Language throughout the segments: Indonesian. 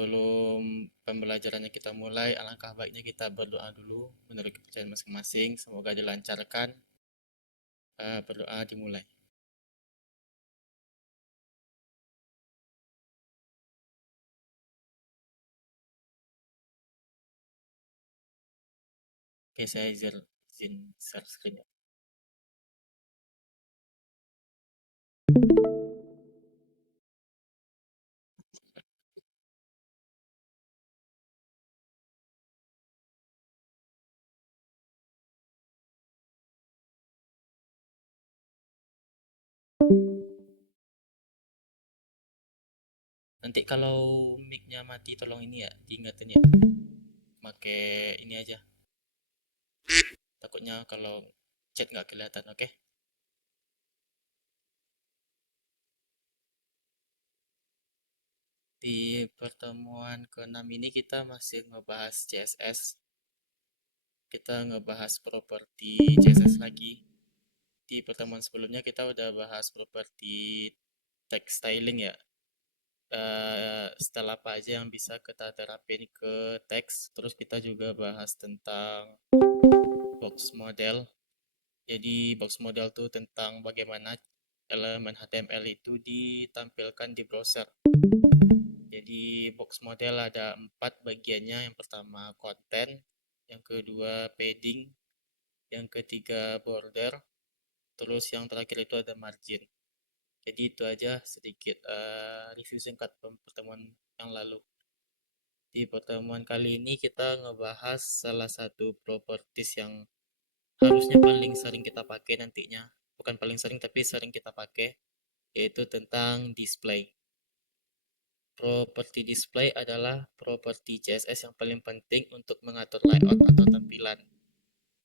Sebelum pembelajarannya kita mulai, alangkah baiknya kita berdoa dulu menurut kepercayaan masing-masing. Semoga dilancarkan. Berdoa dimulai. Oke, saya izin share screen ya. Nanti kalau mic-nya mati, tolong ini ya, diingetin ya. Pakai ini aja. Takutnya kalau chat nggak kelihatan, oke? Di pertemuan ke-6 ini kita masih ngebahas CSS. Kita ngebahas properti CSS lagi. Di pertemuan sebelumnya kita udah bahas properti text styling ya. Style apa aja yang bisa kita terapin ke teks. Terus kita juga bahas tentang box model. Jadi box model tuh tentang bagaimana elemen HTML itu ditampilkan di browser. Jadi box model ada 4 bagiannya. Yang pertama content, yang kedua padding, yang ketiga border, terus yang terakhir itu ada margin. Jadi itu aja sedikit review singkat pertemuan yang lalu. Di pertemuan kali ini kita ngebahas salah satu properties yang harusnya paling sering kita pakai nantinya. Bukan paling sering tapi sering kita pakai, yaitu tentang display. Properti display adalah properti CSS yang paling penting untuk mengatur layout atau tampilan.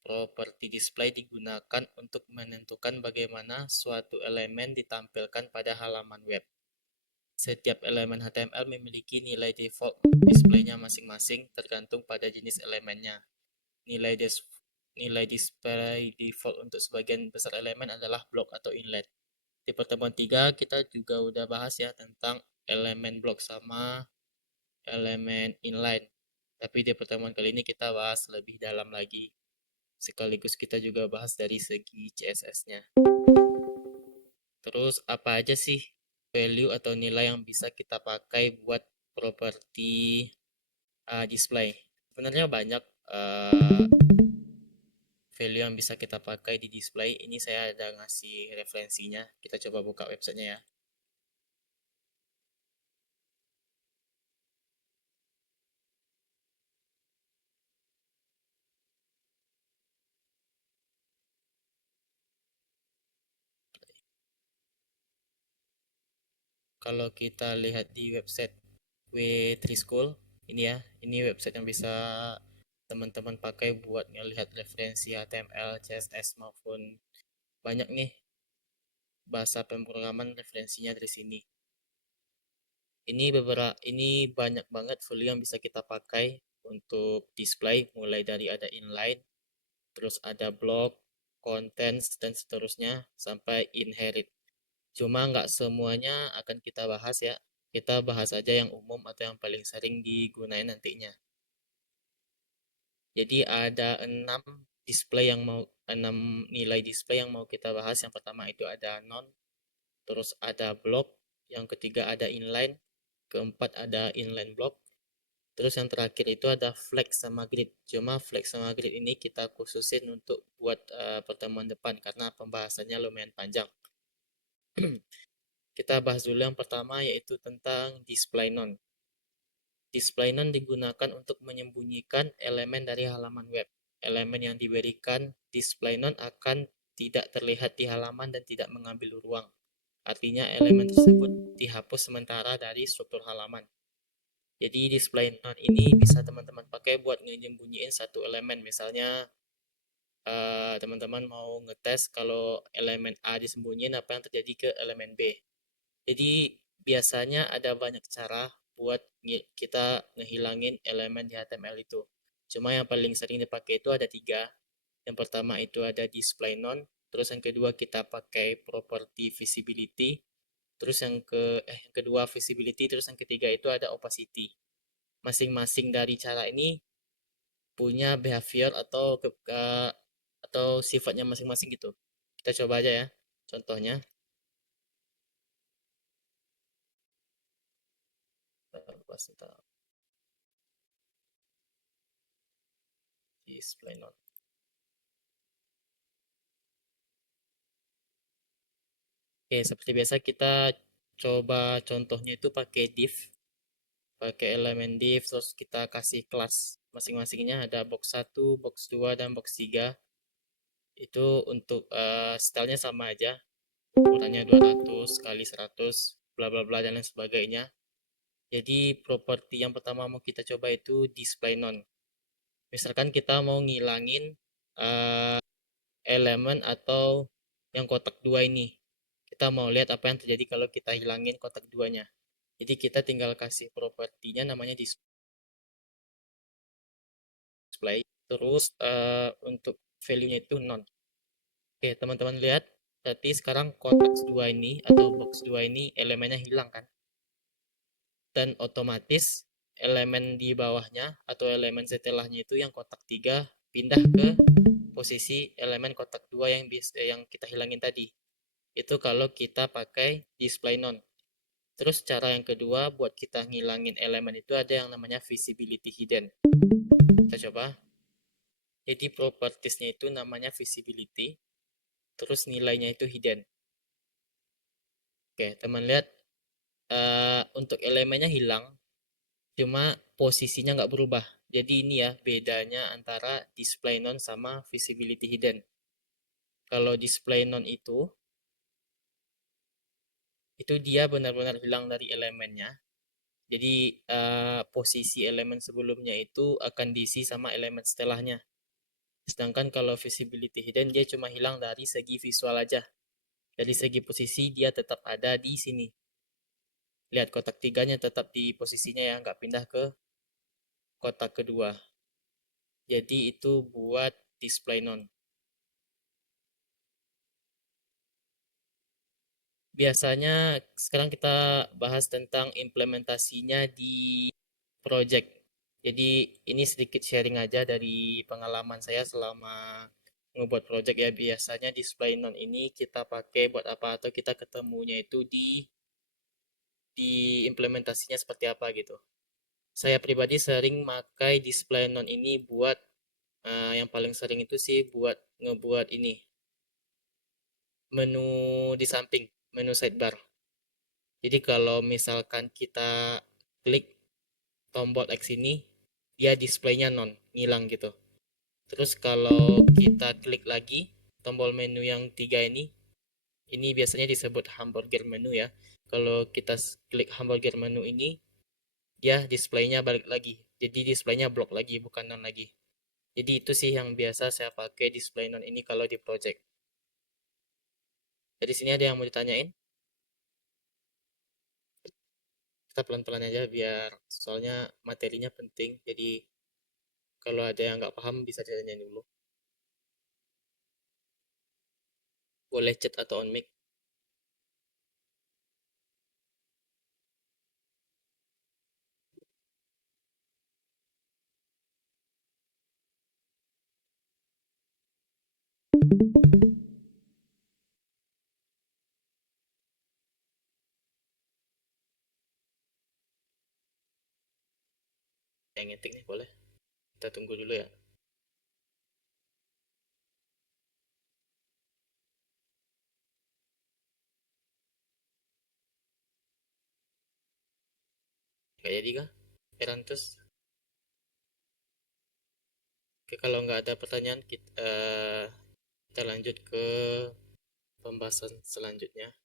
Properti display digunakan untuk menentukan bagaimana suatu elemen ditampilkan pada halaman web. Setiap elemen HTML memiliki nilai default displaynya masing-masing tergantung pada jenis elemennya. Nilai display default untuk sebagian besar elemen adalah block atau inlet. Di pertemuan 3 kita juga udah bahas ya tentang elemen block sama elemen inline. Tapi di pertemuan kali ini kita bahas lebih dalam lagi. Sekaligus kita juga bahas dari segi CSS-nya. Terus apa aja sih value atau nilai yang bisa kita pakai buat properti display? Sebenarnya banyak value yang bisa kita pakai di display. Ini saya ada ngasih referensinya. Kita coba buka websitenya ya. Kalau kita lihat di website W3 School, ini ya, ini website yang bisa teman-teman pakai buat ngelihat referensi HTML, CSS maupun banyak nih bahasa pemrograman referensinya dari sini. Ini banyak banget value yang bisa kita pakai untuk display, mulai dari ada inline, terus ada block, contents dan seterusnya sampai inherit. Cuma nggak semuanya akan kita bahas ya. Kita bahas aja yang umum atau yang paling sering digunain nantinya. Jadi ada 6 nilai display yang mau kita bahas. Yang pertama itu ada non, terus ada block, yang ketiga ada inline, keempat ada inline block, terus yang terakhir itu ada flex sama grid. Cuma flex sama grid ini kita khususin untuk buat pertemuan depan karena pembahasannya lumayan panjang. Kita bahas dulu yang pertama yaitu tentang display non. Display non digunakan untuk menyembunyikan elemen dari halaman web. Elemen yang diberikan display non akan tidak terlihat di halaman dan tidak mengambil ruang. Artinya elemen tersebut dihapus sementara dari struktur halaman. Jadi display non ini bisa teman-teman pakai buat menyembunyiin satu elemen. Misalnya teman-teman mau ngetes kalau elemen A disembunyiin apa yang terjadi ke elemen B. Jadi biasanya ada banyak cara buat kita ngehilangin elemen di HTML itu. Cuma yang paling sering dipakai itu ada 3. Yang pertama itu ada display non, terus yang kedua kita pakai property visibility, terus yang kedua visibility, terus yang ketiga itu ada opacity. masing-masing dari cara ini punya behavior atau sifatnya masing-masing gitu. Kita coba aja ya contohnya. Display note. Oke, seperti biasa kita coba contohnya itu pakai div, pakai elemen div, terus kita kasih kelas masing-masingnya, ada box 1, box 2, dan box 3. Itu untuk stylenya sama aja, ukurannya 200 kali 100, bla bla bla dan lain sebagainya. Jadi properti yang pertama mau kita coba itu display none. Misalkan kita mau ngilangin elemen atau yang kotak 2 ini. Kita mau lihat apa yang terjadi kalau kita hilangin kotak 2-nya. Jadi kita tinggal kasih propertinya namanya display. Terus untuk value-nya itu none. Oke, teman-teman lihat. Berarti sekarang kotak 2 ini atau box 2 ini elemennya hilang kan? Dan otomatis elemen di bawahnya atau elemen setelahnya itu yang kotak 3 pindah ke posisi elemen kotak 2 yang kita hilangin tadi. Itu kalau kita pakai display none. Terus cara yang kedua buat kita ngilangin elemen itu ada yang namanya visibility hidden. Kita coba. Jadi propertiesnya itu namanya visibility, terus nilainya itu hidden. Oke, teman lihat untuk elemennya hilang, cuma posisinya nggak berubah. Jadi ini ya bedanya antara display none sama visibility hidden. Kalau display none itu dia benar-benar hilang dari elemennya. Jadi posisi elemen sebelumnya itu akan diisi sama elemen setelahnya. Sedangkan kalau visibility hidden dia cuma hilang dari segi visual aja. Dari segi posisi dia tetap ada di sini. Lihat kotak tiganya tetap di posisinya ya, nggak pindah ke kotak kedua. Jadi itu buat display none. Biasanya sekarang kita bahas tentang implementasinya di project. Jadi ini sedikit sharing aja dari pengalaman saya selama ngebuat project ya. Biasanya display none ini kita pakai buat apa atau kita ketemunya itu di implementasinya seperti apa gitu. Saya pribadi sering pakai display none ini buat yang paling sering itu sih buat ngebuat ini menu di samping, menu sidebar. Jadi kalau misalkan kita klik tombol X ini, dia displaynya non, ngilang gitu. Terus kalau kita klik lagi tombol menu yang 3 ini biasanya disebut hamburger menu ya. Kalau kita klik hamburger menu ini, dia displaynya balik lagi. Jadi displaynya block lagi, bukan non lagi. Jadi itu sih yang biasa saya pakai display non ini kalau di project. Jadi sini ada yang mau ditanyain? Kita pelan-pelan aja biar soalnya materinya penting. Jadi kalau ada yang nggak paham bisa ditanyain dulu. Boleh chat atau on mic. Yang ngetik nih boleh. Kita tunggu dulu ya. Nggak jadi kah? Erantus. Oke, kalau nggak ada pertanyaan kita lanjut ke pembahasan selanjutnya.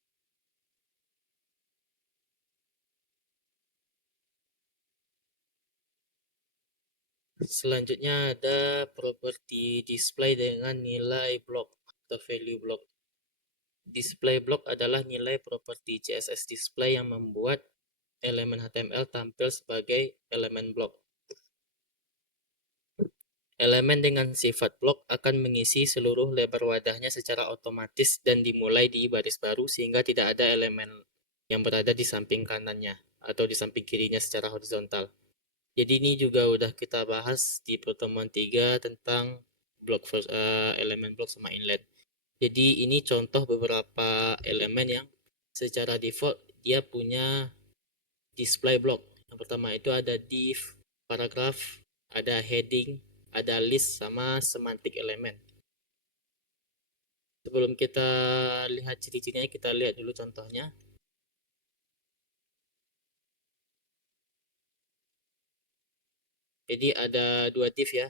Selanjutnya ada properti display dengan nilai block atau value block. Display block adalah nilai properti CSS display yang membuat elemen HTML tampil sebagai elemen blok. Elemen dengan sifat blok akan mengisi seluruh lebar wadahnya secara otomatis dan dimulai di baris baru sehingga tidak ada elemen yang berada di samping kanannya atau di samping kirinya secara horizontal. Jadi ini juga udah kita bahas di pertemuan 3 tentang elemen blok sama inlet. Jadi ini contoh beberapa elemen yang secara default dia punya display block. Yang pertama itu ada div, paragraph, ada heading, ada list sama semantic elemen. Sebelum kita lihat ciri-cirinya, kita lihat dulu contohnya. Jadi ada dua div ya.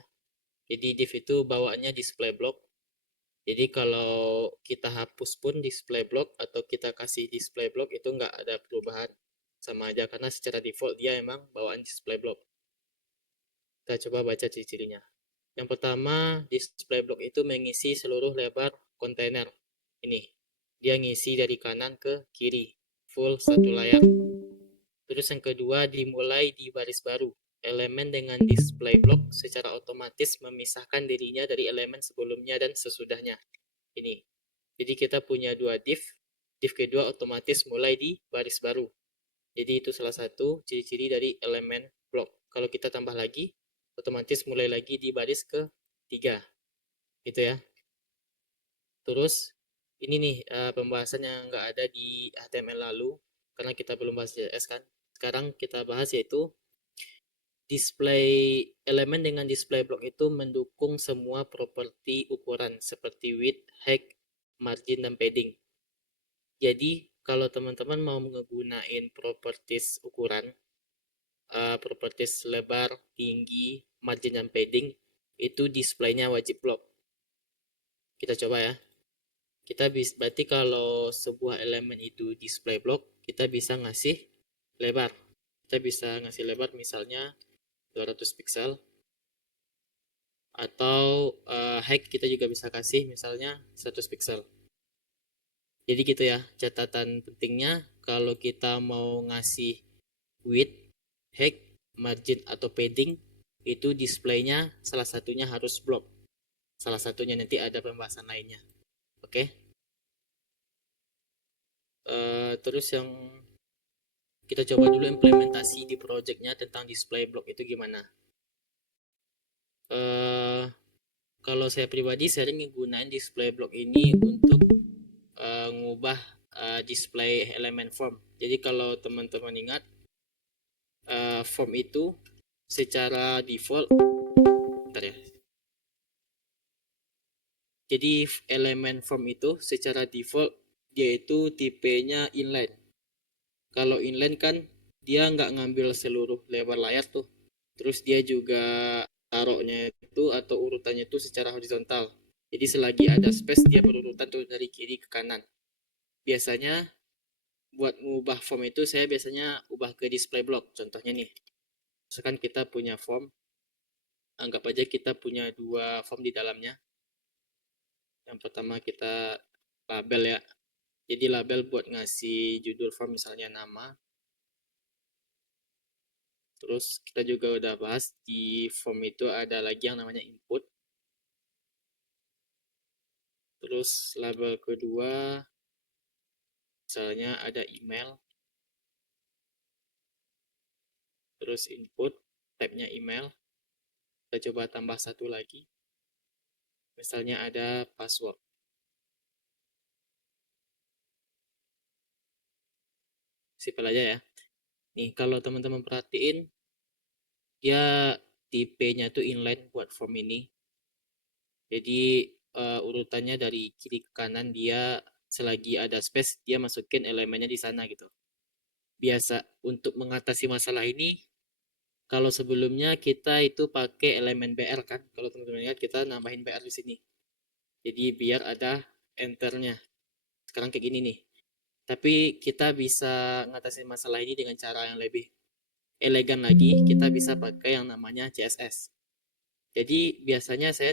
Jadi div itu bawaannya display block. Jadi kalau kita hapus pun display block atau kita kasih display block itu nggak ada perubahan, sama aja karena secara default dia emang bawaan display block. Kita coba baca ciri-cirinya. Yang pertama, display block itu mengisi seluruh lebar kontainer. Ini, dia ngisi dari kanan ke kiri, full satu layar. Terus yang kedua, dimulai di baris baru. Elemen dengan display block secara otomatis memisahkan dirinya dari elemen sebelumnya dan sesudahnya. Ini. Jadi kita punya dua div. Div kedua otomatis mulai di baris baru. Jadi itu salah satu ciri-ciri dari elemen block. Kalau kita tambah lagi, otomatis mulai lagi di baris ke-3. Gitu ya. Terus ini nih pembahasan yang nggak ada di HTML lalu karena kita belum bahas JS kan. Sekarang kita bahas yaitu display elemen dengan display block itu mendukung semua properti ukuran seperti width, height, margin, dan padding. Jadi kalau teman-teman mau menggunakan properties ukuran, properties lebar, tinggi, margin, dan padding, itu displaynya wajib block. Kita coba ya. Berarti kalau sebuah elemen itu display block, kita bisa ngasih lebar. Kita bisa ngasih lebar misalnya 200 pixel, atau height kita juga bisa kasih misalnya 100 pixel. Jadi gitu ya, catatan pentingnya kalau kita mau ngasih width, height, margin, atau padding, itu displaynya salah satunya harus block. Salah satunya nanti ada pembahasan lainnya. Oke. Terus yang kita coba dulu implementasi di projectnya tentang display block itu gimana. Kalau saya pribadi sering menggunakan display block ini untuk ngubah display elemen form. Jadi kalau teman-teman ingat, form itu secara default, bentar ya. Jadi elemen form itu secara default dia itu tipenya inline. Kalau inline kan dia nggak ngambil seluruh lebar layar tuh. Terus dia juga taruhnya itu atau urutannya itu secara horizontal. Jadi selagi ada space dia berurutan tuh dari kiri ke kanan. Biasanya buat ngubah form itu saya biasanya ubah ke display block. Contohnya nih, misalkan kita punya form, anggap aja kita punya dua form di dalamnya. Yang pertama kita label ya. Jadi label buat ngasih judul form misalnya nama. Terus kita juga udah bahas di form itu ada lagi yang namanya input. Terus label kedua misalnya ada email. Terus input, tab-nya email. Kita coba tambah satu lagi. Misalnya ada password. Simpel aja ya. Nih, kalau teman-teman perhatiin, dia tipenya tuh inline buat form ini. Jadi urutannya dari kiri ke kanan dia selagi ada space dia masukin elemennya di sana gitu. Biasa untuk mengatasi masalah ini, kalau sebelumnya kita itu pakai elemen BR kan. Kalau teman-teman ingat kita nambahin BR di sini. Jadi biar ada enternya. Sekarang kayak gini nih. Tapi kita bisa ngatasin masalah ini dengan cara yang lebih elegan lagi. Kita bisa pakai yang namanya CSS. Jadi biasanya saya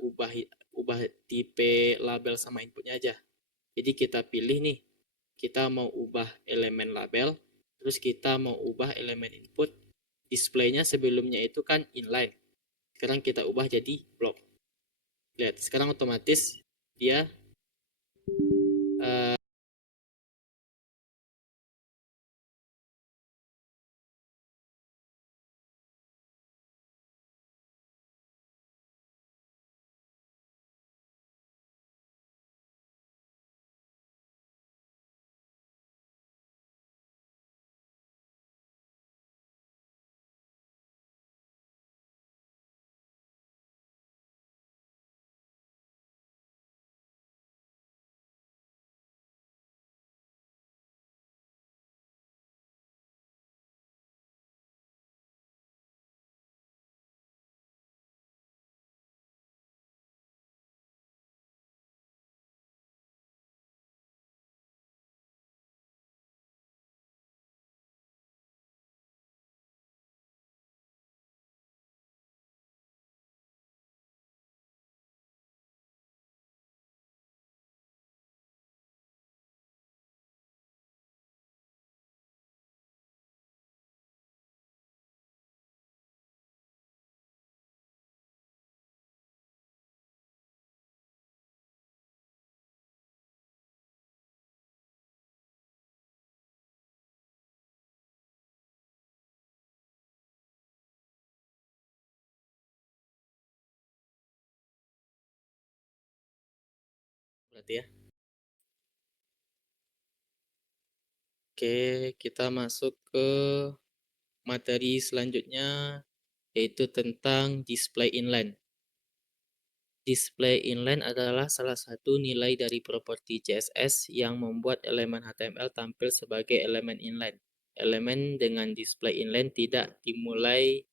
ubah tipe label sama inputnya aja. Jadi kita pilih nih, kita mau ubah elemen label, terus kita mau ubah elemen input. Displaynya sebelumnya itu kan inline. Sekarang kita ubah jadi block. Lihat, sekarang otomatis dia berarti ya. Oke, kita masuk ke materi selanjutnya, yaitu tentang display inline. Display inline adalah salah satu nilai dari properti CSS yang membuat elemen HTML tampil sebagai elemen inline. Elemen dengan display inline tidak dimulai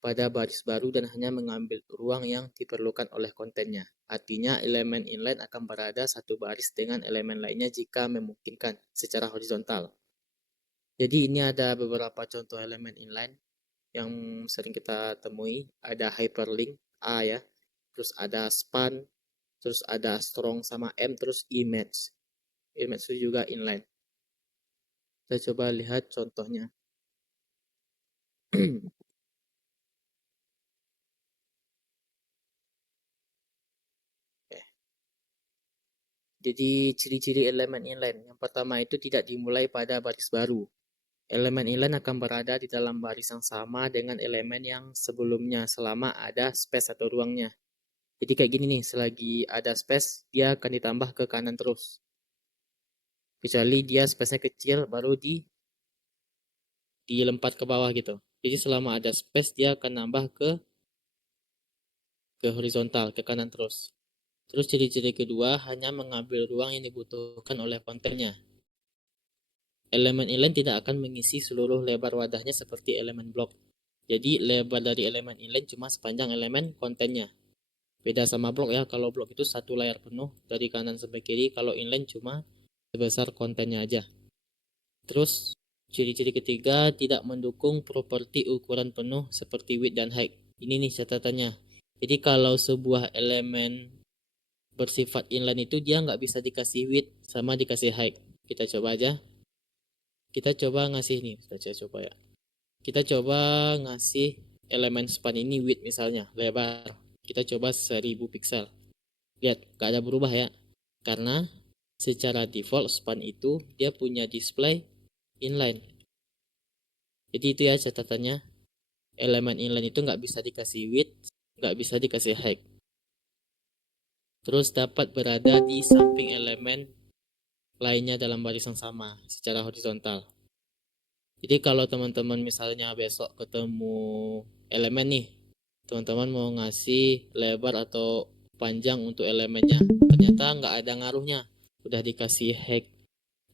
pada baris baru dan hanya mengambil ruang yang diperlukan oleh kontennya. Artinya, elemen inline akan berada satu baris dengan elemen lainnya jika memungkinkan secara horizontal. Jadi ini ada beberapa contoh elemen inline yang sering kita temui. Ada hyperlink A ya, terus ada span, terus ada strong sama M, terus image. Image itu juga inline. Kita coba lihat contohnya. Jadi ciri-ciri elemen inline. Yang pertama itu tidak dimulai pada baris baru. Elemen inline akan berada di dalam baris yang sama dengan elemen yang sebelumnya selama ada space atau ruangnya. Jadi kayak gini nih, selagi ada space, dia akan ditambah ke kanan terus. Kecuali dia space-nya kecil, baru dilempar ke bawah gitu. Jadi selama ada space, dia akan nambah ke horizontal, ke kanan terus. Terus ciri-ciri kedua, hanya mengambil ruang yang dibutuhkan oleh kontennya. Elemen inline tidak akan mengisi seluruh lebar wadahnya seperti elemen blok. Jadi lebar dari elemen inline cuma sepanjang elemen kontennya. Beda sama blok ya, kalau blok itu satu layar penuh dari kanan sampai kiri, kalau inline cuma sebesar kontennya aja. Terus ciri-ciri ketiga, tidak mendukung properti ukuran penuh seperti width dan height. Ini nih catatannya. Jadi kalau sebuah elemen bersifat inline itu dia nggak bisa dikasih width sama dikasih height. Kita coba aja. Kita coba ngasih nih, saya coba ya. Kita coba ngasih elemen span ini width misalnya, lebar. Kita coba 1000 pixel. Lihat, nggak ada berubah ya. Karena secara default span itu dia punya display inline. Jadi itu ya catatannya. Elemen inline itu nggak bisa dikasih width, nggak bisa dikasih height. Terus dapat berada di samping elemen lainnya dalam baris yang sama secara horizontal. Jadi kalau teman-teman misalnya besok ketemu elemen nih, teman-teman mau ngasih lebar atau panjang untuk elemennya, ternyata nggak ada ngaruhnya. Udah dikasih height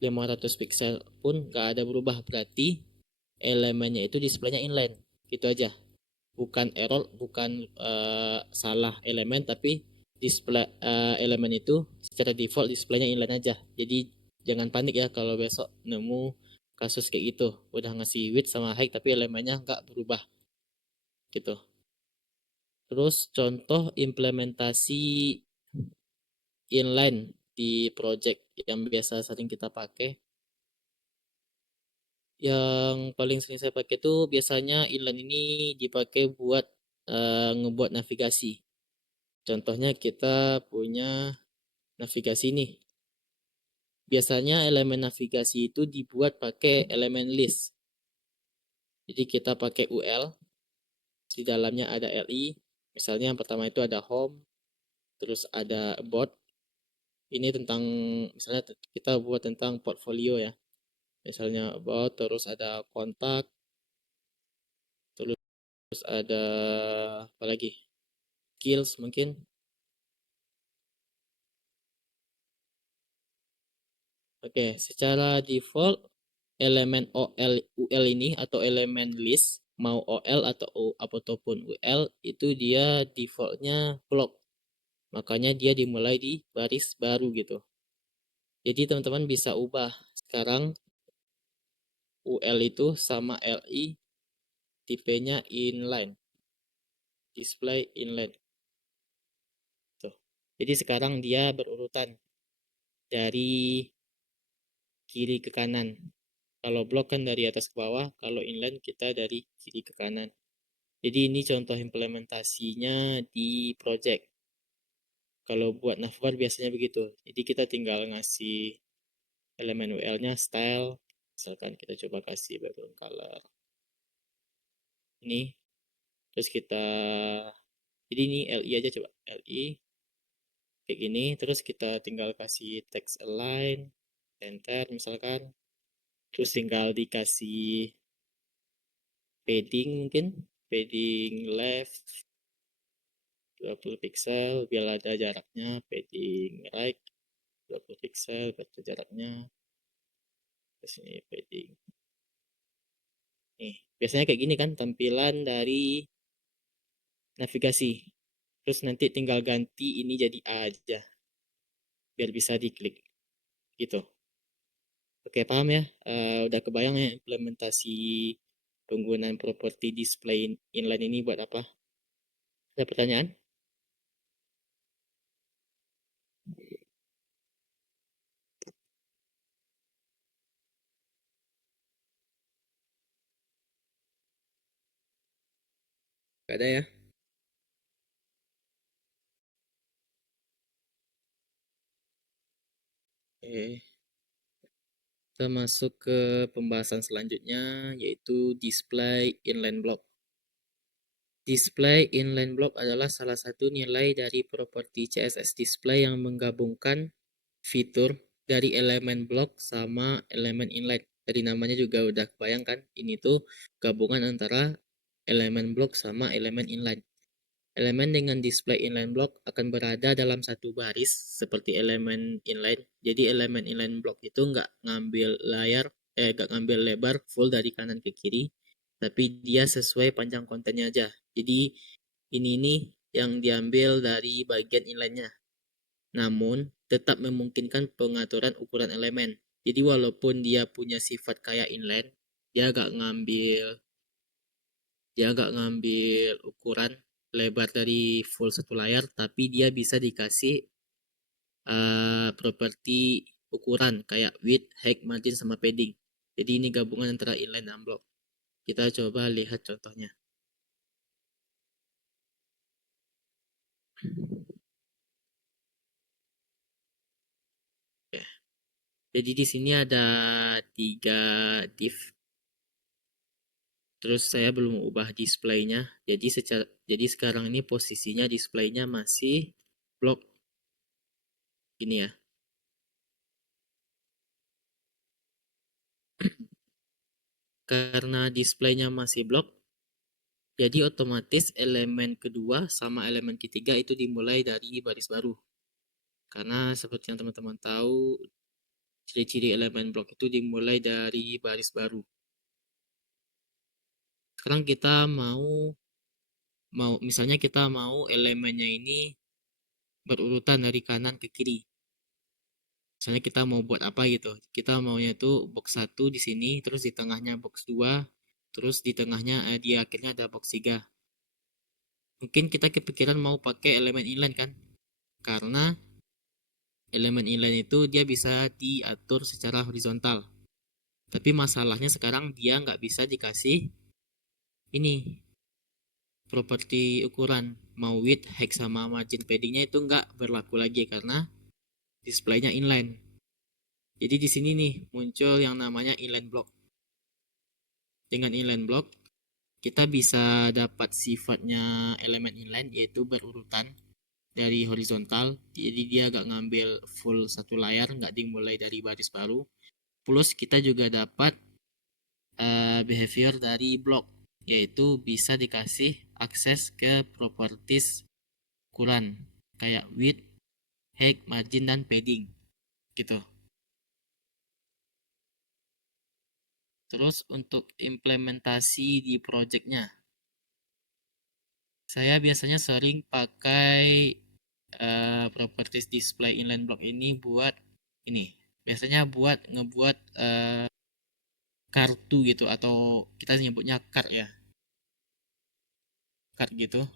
500 pixel pun nggak ada berubah, berarti elemennya itu displaynya inline. Gitu aja. Bukan error, bukan salah elemen, tapi display elemen itu secara default displaynya inline aja. Jadi jangan panik ya kalau besok nemu kasus kayak gitu, udah ngasih width sama height tapi elemennya nggak berubah gitu. Terus contoh implementasi inline di project yang biasa sering kita pakai, yang paling sering saya pakai itu biasanya inline ini dipakai buat ngebuat navigasi. Contohnya kita punya navigasi nih. Biasanya elemen navigasi itu dibuat pakai elemen list. Jadi kita pakai UL, di dalamnya ada LI. Misalnya yang pertama itu ada home, terus ada about. Ini tentang, misalnya kita buat tentang portfolio ya. Misalnya about, terus ada kontak, terus ada apa lagi? Skills mungkin. Oke, secara default elemen UL ini atau elemen list mau OL atau apapun UL itu dia defaultnya block. Makanya dia dimulai di baris baru gitu. Jadi teman-teman bisa ubah sekarang UL itu sama LI tipenya inline. Display inline. Tuh. Jadi sekarang dia berurutan dari kiri ke kanan. Kalau blok kan dari atas ke bawah, kalau inline kita dari kiri ke kanan. Jadi ini contoh implementasinya di project. Kalau buat navbar biasanya begitu. Jadi kita tinggal ngasih elemen UL-nya style. Misalkan kita coba kasih background color. Ini. Terus kita, jadi ini LI aja coba. LI. kayak gini, terus kita tinggal kasih text align, enter misalkan, terus tinggal dikasih padding mungkin, padding left 20 pixel biar ada jaraknya, padding right 20 pixel biar ada jaraknya, ke sini padding. Nih, biasanya kayak gini kan tampilan dari navigasi. Terus nanti tinggal ganti ini jadi A aja biar bisa diklik gitu. Oke, paham ya? Udah kebayang ya implementasi penggunaan properti display inline ini buat apa? Ada pertanyaan? Gak ada ya? Oke. Kita masuk ke pembahasan selanjutnya, yaitu display inline block. Display inline block adalah salah satu nilai dari properti CSS display yang menggabungkan fitur dari elemen block sama elemen inline. Dari namanya juga udah kebayangkan, ini tuh gabungan antara elemen block sama elemen inline. Elemen dengan display inline block akan berada dalam satu baris seperti elemen inline. Jadi elemen inline block itu nggak ngambil nggak ngambil lebar full dari kanan ke kiri, tapi dia sesuai panjang kontennya aja. Jadi ini nih yang diambil dari bagian inline-nya. Namun tetap memungkinkan pengaturan ukuran elemen. Jadi walaupun dia punya sifat kayak inline, dia nggak ngambil ukuran lebar dari full satu layar, tapi dia bisa dikasih properti ukuran kayak width, height, margin, sama padding. Jadi ini gabungan antara inline dan block. Kita coba lihat contohnya. Oke. Jadi di sini ada 3 div. Terus saya belum ubah displaynya. Jadi sekarang ini posisinya displaynya masih block. Gini ya. Karena displaynya masih block, jadi otomatis elemen kedua sama elemen ketiga itu dimulai dari baris baru. Karena seperti yang teman-teman tahu, ciri-ciri elemen blok itu dimulai dari baris baru. Sekarang kita misalnya kita mau elemennya ini berurutan dari kanan ke kiri. Misalnya kita mau buat apa gitu. Kita maunya tuh box 1 di sini, terus di tengahnya box 2, terus di tengahnya di akhirnya ada box 3. Mungkin kita kepikiran mau pakai elemen inline kan? Karena elemen inline itu dia bisa diatur secara horizontal. Tapi masalahnya sekarang dia nggak bisa dikasih ini properti ukuran. Mau width, height, sama margin paddingnya itu nggak berlaku lagi karena displaynya inline. Jadi di sini nih muncul yang namanya inline block. Dengan inline block kita bisa dapat sifatnya elemen inline yaitu berurutan dari horizontal. Jadi dia nggak ngambil full satu layar, nggak dimulai dari baris baru. Plus kita juga dapat behavior dari block, yaitu bisa dikasih akses ke properties ukuran kayak width, height, margin, dan padding gitu. Terus untuk implementasi di projectnya, saya biasanya sering pakai properties display inline block ini buat ini. Biasanya buat ngebuat kartu gitu atau kita nyebutnya card ya, card gitu.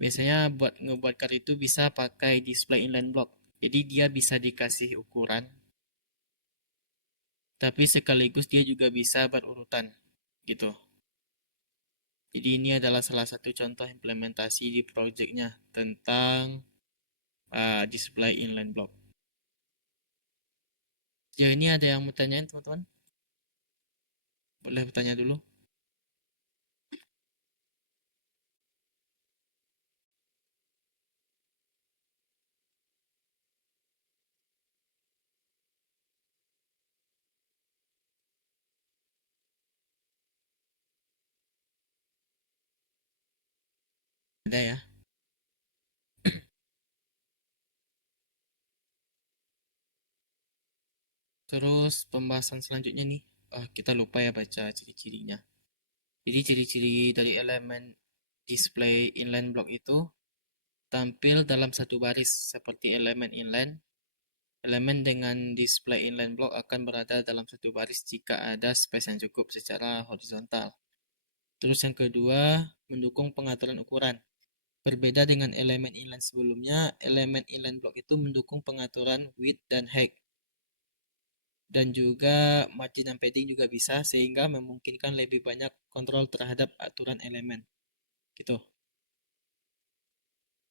Biasanya buat ngebuat card itu bisa pakai display inline block. Jadi dia bisa dikasih ukuran, tapi sekaligus dia juga bisa berurutan gitu. Jadi ini adalah salah satu contoh implementasi di projectnya tentang display inline block. Sejauh ini ada yang mau tanyain teman-teman? Boleh bertanya dulu. Ada ya. Terus pembahasan selanjutnya nih, kita lupa ya baca ciri-cirinya. Jadi ciri-ciri dari elemen display inline block itu tampil dalam satu baris seperti elemen inline. Elemen dengan display inline block akan berada dalam satu baris jika ada space yang cukup secara horizontal. Terus yang kedua, mendukung pengaturan ukuran. Berbeda dengan elemen inline sebelumnya, elemen inline block itu mendukung pengaturan width dan height. Dan juga margin dan padding juga bisa, sehingga memungkinkan lebih banyak kontrol terhadap aturan elemen. Gitu.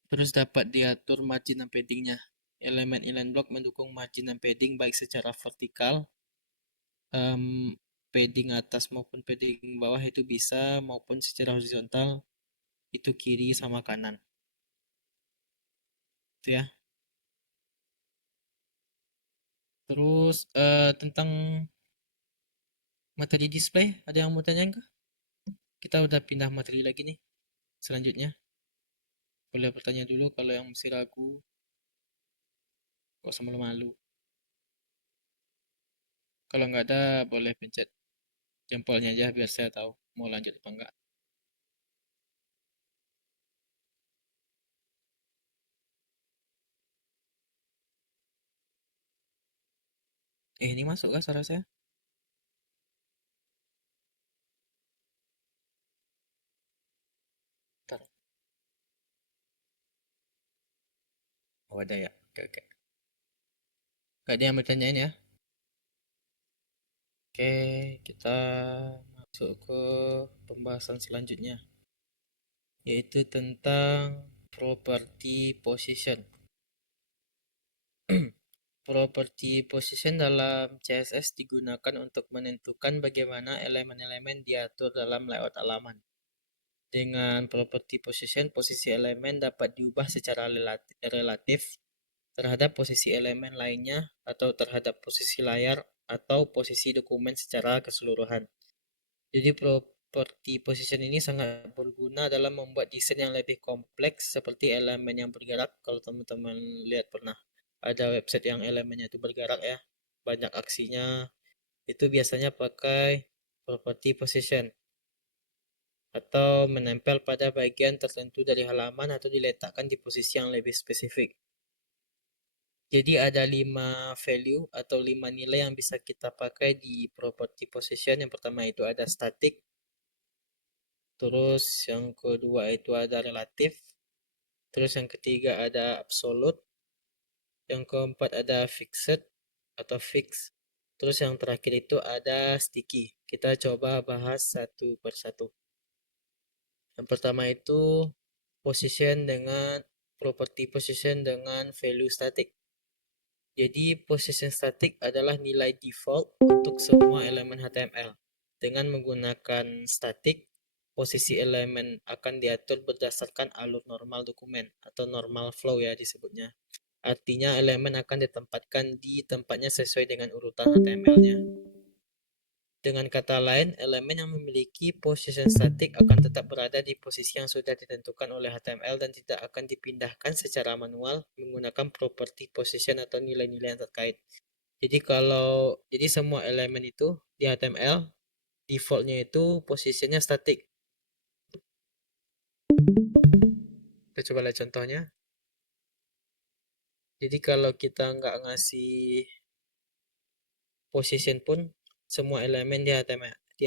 Terus dapat diatur margin dan paddingnya. Elemen inline block mendukung margin dan padding baik secara vertikal, padding atas maupun padding bawah itu bisa, maupun secara horizontal itu kiri sama kanan. Itu ya. Terus tentang materi display, ada yang mau tanya enggak? Kita udah pindah materi lagi nih. Selanjutnya, boleh bertanya dulu kalau yang masih ragu, kok sama malu. Kalau nggak ada, boleh pencet jempolnya aja biar saya tahu mau lanjut apa enggak. Ini masuk kah suara saya? Ntar. Oh ada ya. Oke, oke. Gak ada yang bertanyain ya. Oke, kita masuk ke pembahasan selanjutnya, yaitu tentang property position. Property position dalam CSS digunakan untuk menentukan bagaimana elemen-elemen diatur dalam layout halaman. Dengan property position, posisi elemen dapat diubah secara relatif terhadap posisi elemen lainnya atau terhadap posisi layar atau posisi dokumen secara keseluruhan. Jadi property position ini sangat berguna dalam membuat desain yang lebih kompleks seperti elemen yang bergerak. Kalau teman-teman lihat pernah ada website yang elemennya itu bergerak ya, banyak aksinya, itu biasanya pakai property position atau menempel pada bagian tertentu dari halaman atau diletakkan di posisi yang lebih spesifik. Jadi ada 5 value atau 5 nilai yang bisa kita pakai di property position. Yang pertama itu ada static, terus yang kedua itu ada relatif, terus yang ketiga ada absolute, yang keempat ada fixed atau fix, terus yang terakhir itu ada sticky. Kita coba bahas satu persatu. Yang pertama itu position dengan property position dengan value static. Jadi position static adalah nilai default untuk semua elemen HTML. Dengan menggunakan static, posisi elemen akan diatur berdasarkan alur normal dokumen atau normal flow ya disebutnya. Artinya elemen akan ditempatkan di tempatnya sesuai dengan urutan HTML-nya. Dengan kata lain, elemen yang memiliki position static akan tetap berada di posisi yang sudah ditentukan oleh HTML dan tidak akan dipindahkan secara manual menggunakan property position atau nilai-nilai yang terkait. Jadi semua elemen itu di HTML defaultnya itu posisinya static. Kita coba lihat contohnya. Jadi kalau kita nggak ngasih position pun semua elemen di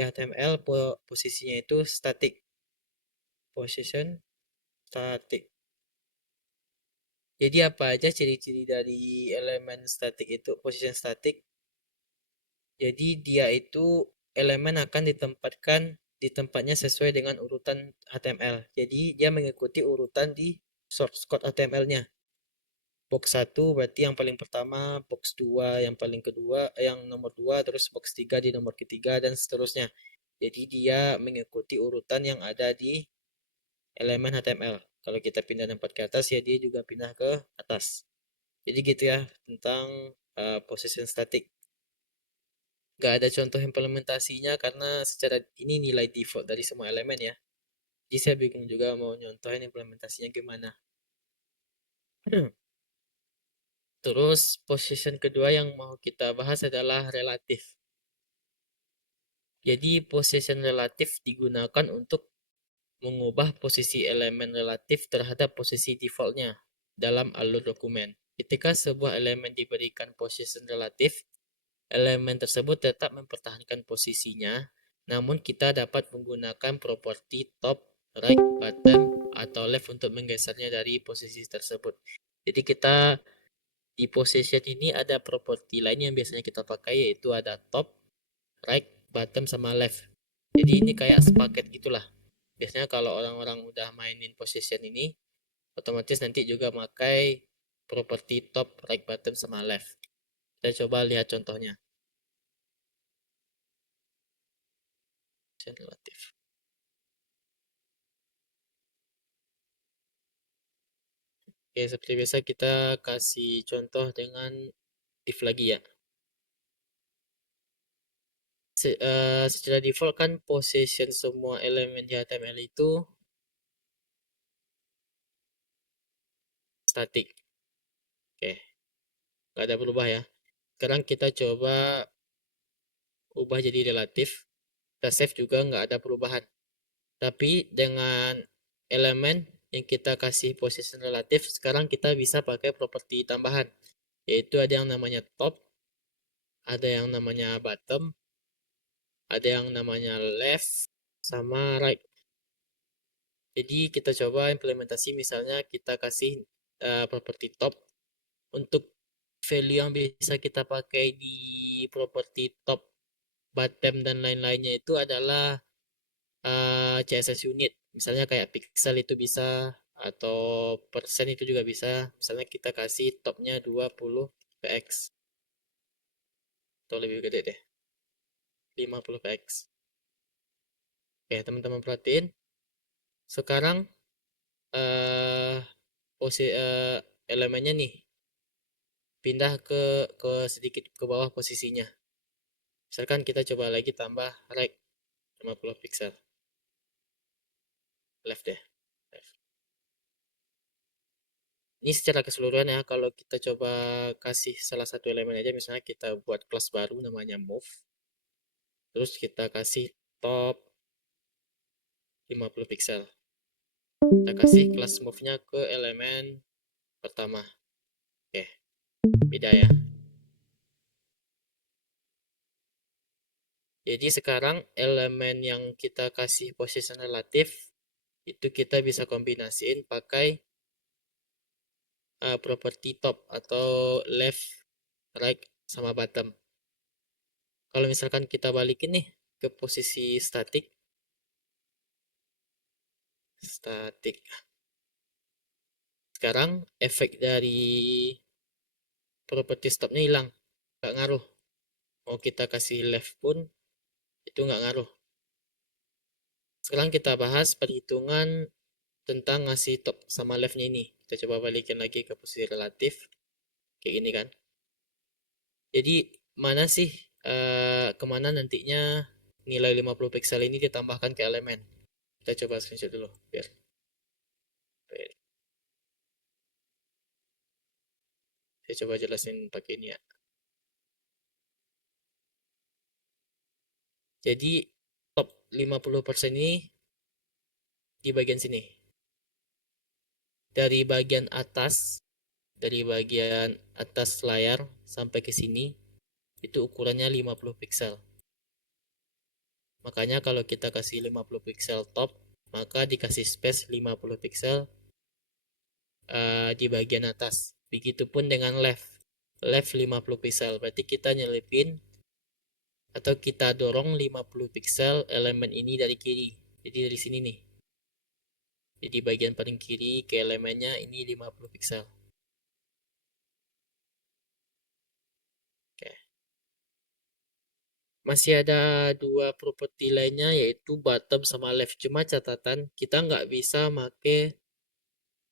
HTML posisinya itu static. Position static. Jadi apa aja ciri-ciri dari elemen static itu, position static? Jadi dia itu elemen akan ditempatkan di tempatnya sesuai dengan urutan HTML. Jadi dia mengikuti urutan di source code HTML-nya. Box 1 berarti yang paling pertama, box 2 yang paling kedua, yang nomor 2, terus box 3 di nomor ketiga dan seterusnya. Jadi dia mengikuti urutan yang ada di elemen HTML. Kalau kita pindah tempat ke atas ya dia juga pindah ke atas. Jadi gitu ya tentang position static. Gak ada contoh implementasinya karena secara ini nilai default dari semua elemen ya. Jadi saya bingung juga mau nyontohin implementasinya gimana. Terus position kedua yang mau kita bahas adalah relatif. Jadi position relatif digunakan untuk mengubah posisi elemen relatif terhadap posisi defaultnya dalam alur dokumen. Ketika sebuah elemen diberikan position relatif, elemen tersebut tetap mempertahankan posisinya, namun kita dapat menggunakan properti top, right, bottom, atau left untuk menggesernya dari posisi tersebut. Jadi kita di position ini ada properti lain yang biasanya kita pakai, yaitu ada top, right, bottom, sama left. Jadi ini kayak sepaket gitulah. Biasanya kalau orang-orang udah mainin position ini, otomatis nanti juga pakai properti top, right, bottom, sama left. Kita coba lihat contohnya. Relatif. Oke, seperti biasa kita kasih contoh dengan if lagi ya. Secara default kan position semua elemen di HTML itu static. Oke, nggak ada berubah ya. Sekarang kita coba ubah jadi relatif. Kita save juga nggak ada perubahan. Tapi dengan elemen yang kita kasih position relatif, sekarang kita bisa pakai properti tambahan. Yaitu ada yang namanya top, ada yang namanya bottom, ada yang namanya left, sama right. Jadi kita coba implementasi, misalnya kita kasih properti top. Untuk value yang bisa kita pakai di properti top, bottom, dan lain-lainnya itu adalah CSS unit. Misalnya kayak pixel itu bisa, atau persen itu juga bisa. Misalnya kita kasih topnya 20 px, atau lebih gede deh, 50 px. Oke, teman-teman perhatiin. Sekarang elemennya nih pindah ke sedikit ke bawah posisinya. Misalkan kita coba lagi tambah right 50 pixel, left deh, left. Ini secara keseluruhan ya. Kalau kita coba kasih salah satu elemen aja, misalnya kita buat kelas baru namanya move, terus kita kasih top 50 pixel, kita kasih kelas move-nya ke elemen pertama. Oke, beda ya. Jadi sekarang elemen yang kita kasih position relatif itu kita bisa kombinasiin pakai properti top atau left, right, sama bottom. Kalau misalkan kita balikin nih ke posisi static, sekarang efek dari properti stopnya hilang, nggak ngaruh. Mau kita kasih left pun itu nggak ngaruh. Sekarang kita bahas perhitungan tentang ngasih top sama leftnya ini. Kita coba balikin lagi ke posisi relatif, kayak gini kan. Jadi mana sih kemana nantinya nilai 50 pixel ini ditambahkan ke elemen. Kita coba screenshot dulu biar saya coba jelasin pakai ini ya. Jadi top 50% ini di bagian sini. Dari bagian atas layar sampai ke sini itu ukurannya 50 pixel. Makanya kalau kita kasih 50 pixel top, maka dikasih space 50 pixel di bagian atas. Begitupun dengan left. Left 50 pixel. Berarti kita nyelipin atau kita dorong 50 pixel elemen ini dari kiri. Jadi dari sini nih. Jadi bagian paling kiri ke elemennya ini 50 pixel. Oke. Masih ada dua properti lainnya, yaitu bottom sama left. Cuma catatan kita nggak bisa make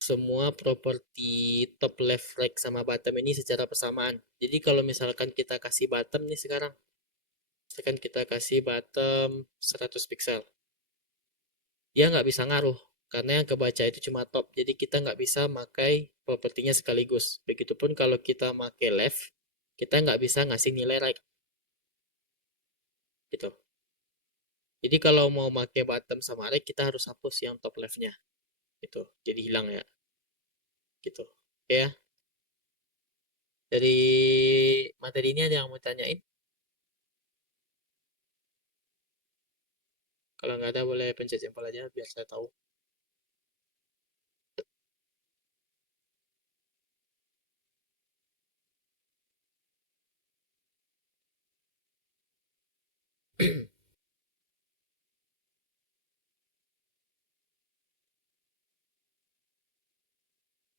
semua properti top, left, right, sama bottom ini secara bersamaan. Jadi kalau misalkan kita kasih bottom nih sekarang, misalkan kita kasih bottom 100 pixel. dia nggak bisa ngaruh karena yang kebaca itu cuma top, jadi kita nggak bisa pakai propertinya sekaligus. Begitupun kalau kita pakai left, kita nggak bisa ngasih nilai right gitu. Jadi kalau mau pakai bottom sama right, kita harus hapus yang top leftnya gitu, jadi hilang ya gitu. Oke ya, dari materi ini ada yang mau tanyain? Kalau nggak ada boleh pencet jempol aja biar saya tahu.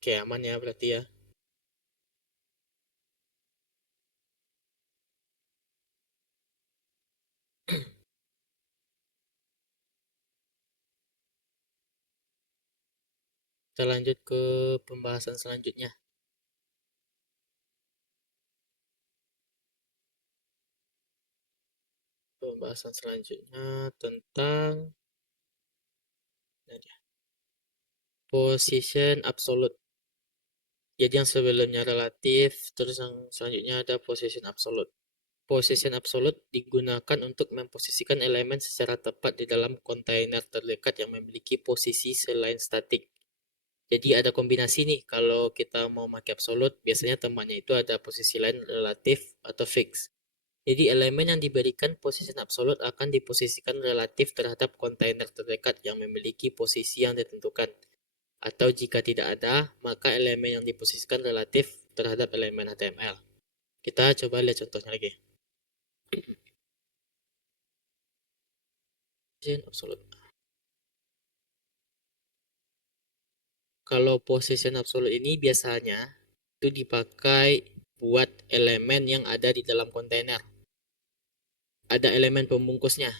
Oke, aman ya berarti ya. Kita lanjut ke pembahasan selanjutnya. Pembahasan selanjutnya tentang position absolute. Jadi yang sebelumnya relatif, terus yang selanjutnya ada position absolute. Position absolute digunakan untuk memposisikan elemen secara tepat di dalam kontainer terdekat yang memiliki posisi selain statik. Jadi ada kombinasi nih, kalau kita mau pakai absolute, biasanya temannya itu ada posisi lain relatif atau fix. Jadi elemen yang diberikan position absolute akan diposisikan relatif terhadap kontainer terdekat yang memiliki posisi yang ditentukan. Atau jika tidak ada, maka elemen yang diposisikan relatif terhadap elemen HTML. Kita coba lihat contohnya lagi. Position absolute. Kalau position absolute ini biasanya itu dipakai buat elemen yang ada di dalam kontainer. Ada elemen pembungkusnya.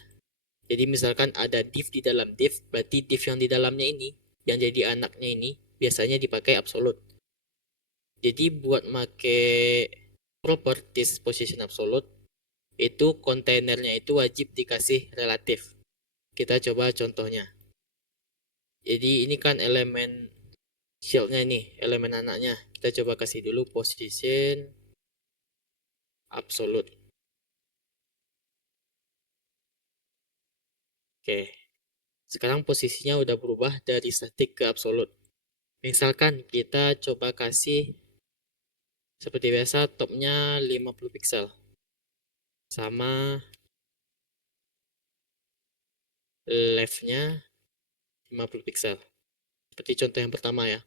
Jadi misalkan ada div di dalam div, berarti div yang di dalamnya ini, yang jadi anaknya ini, biasanya dipakai absolute. Jadi buat make properties position absolute, itu kontainernya itu wajib dikasih relatif. Kita coba contohnya. Jadi ini kan elemen shieldnya ini, elemen anaknya. Kita coba kasih dulu position absolute. Oke, sekarang posisinya udah berubah dari static ke absolute. Misalkan kita coba kasih seperti biasa topnya 50 pixel sama leftnya 50 pixel. Seperti contoh yang pertama ya.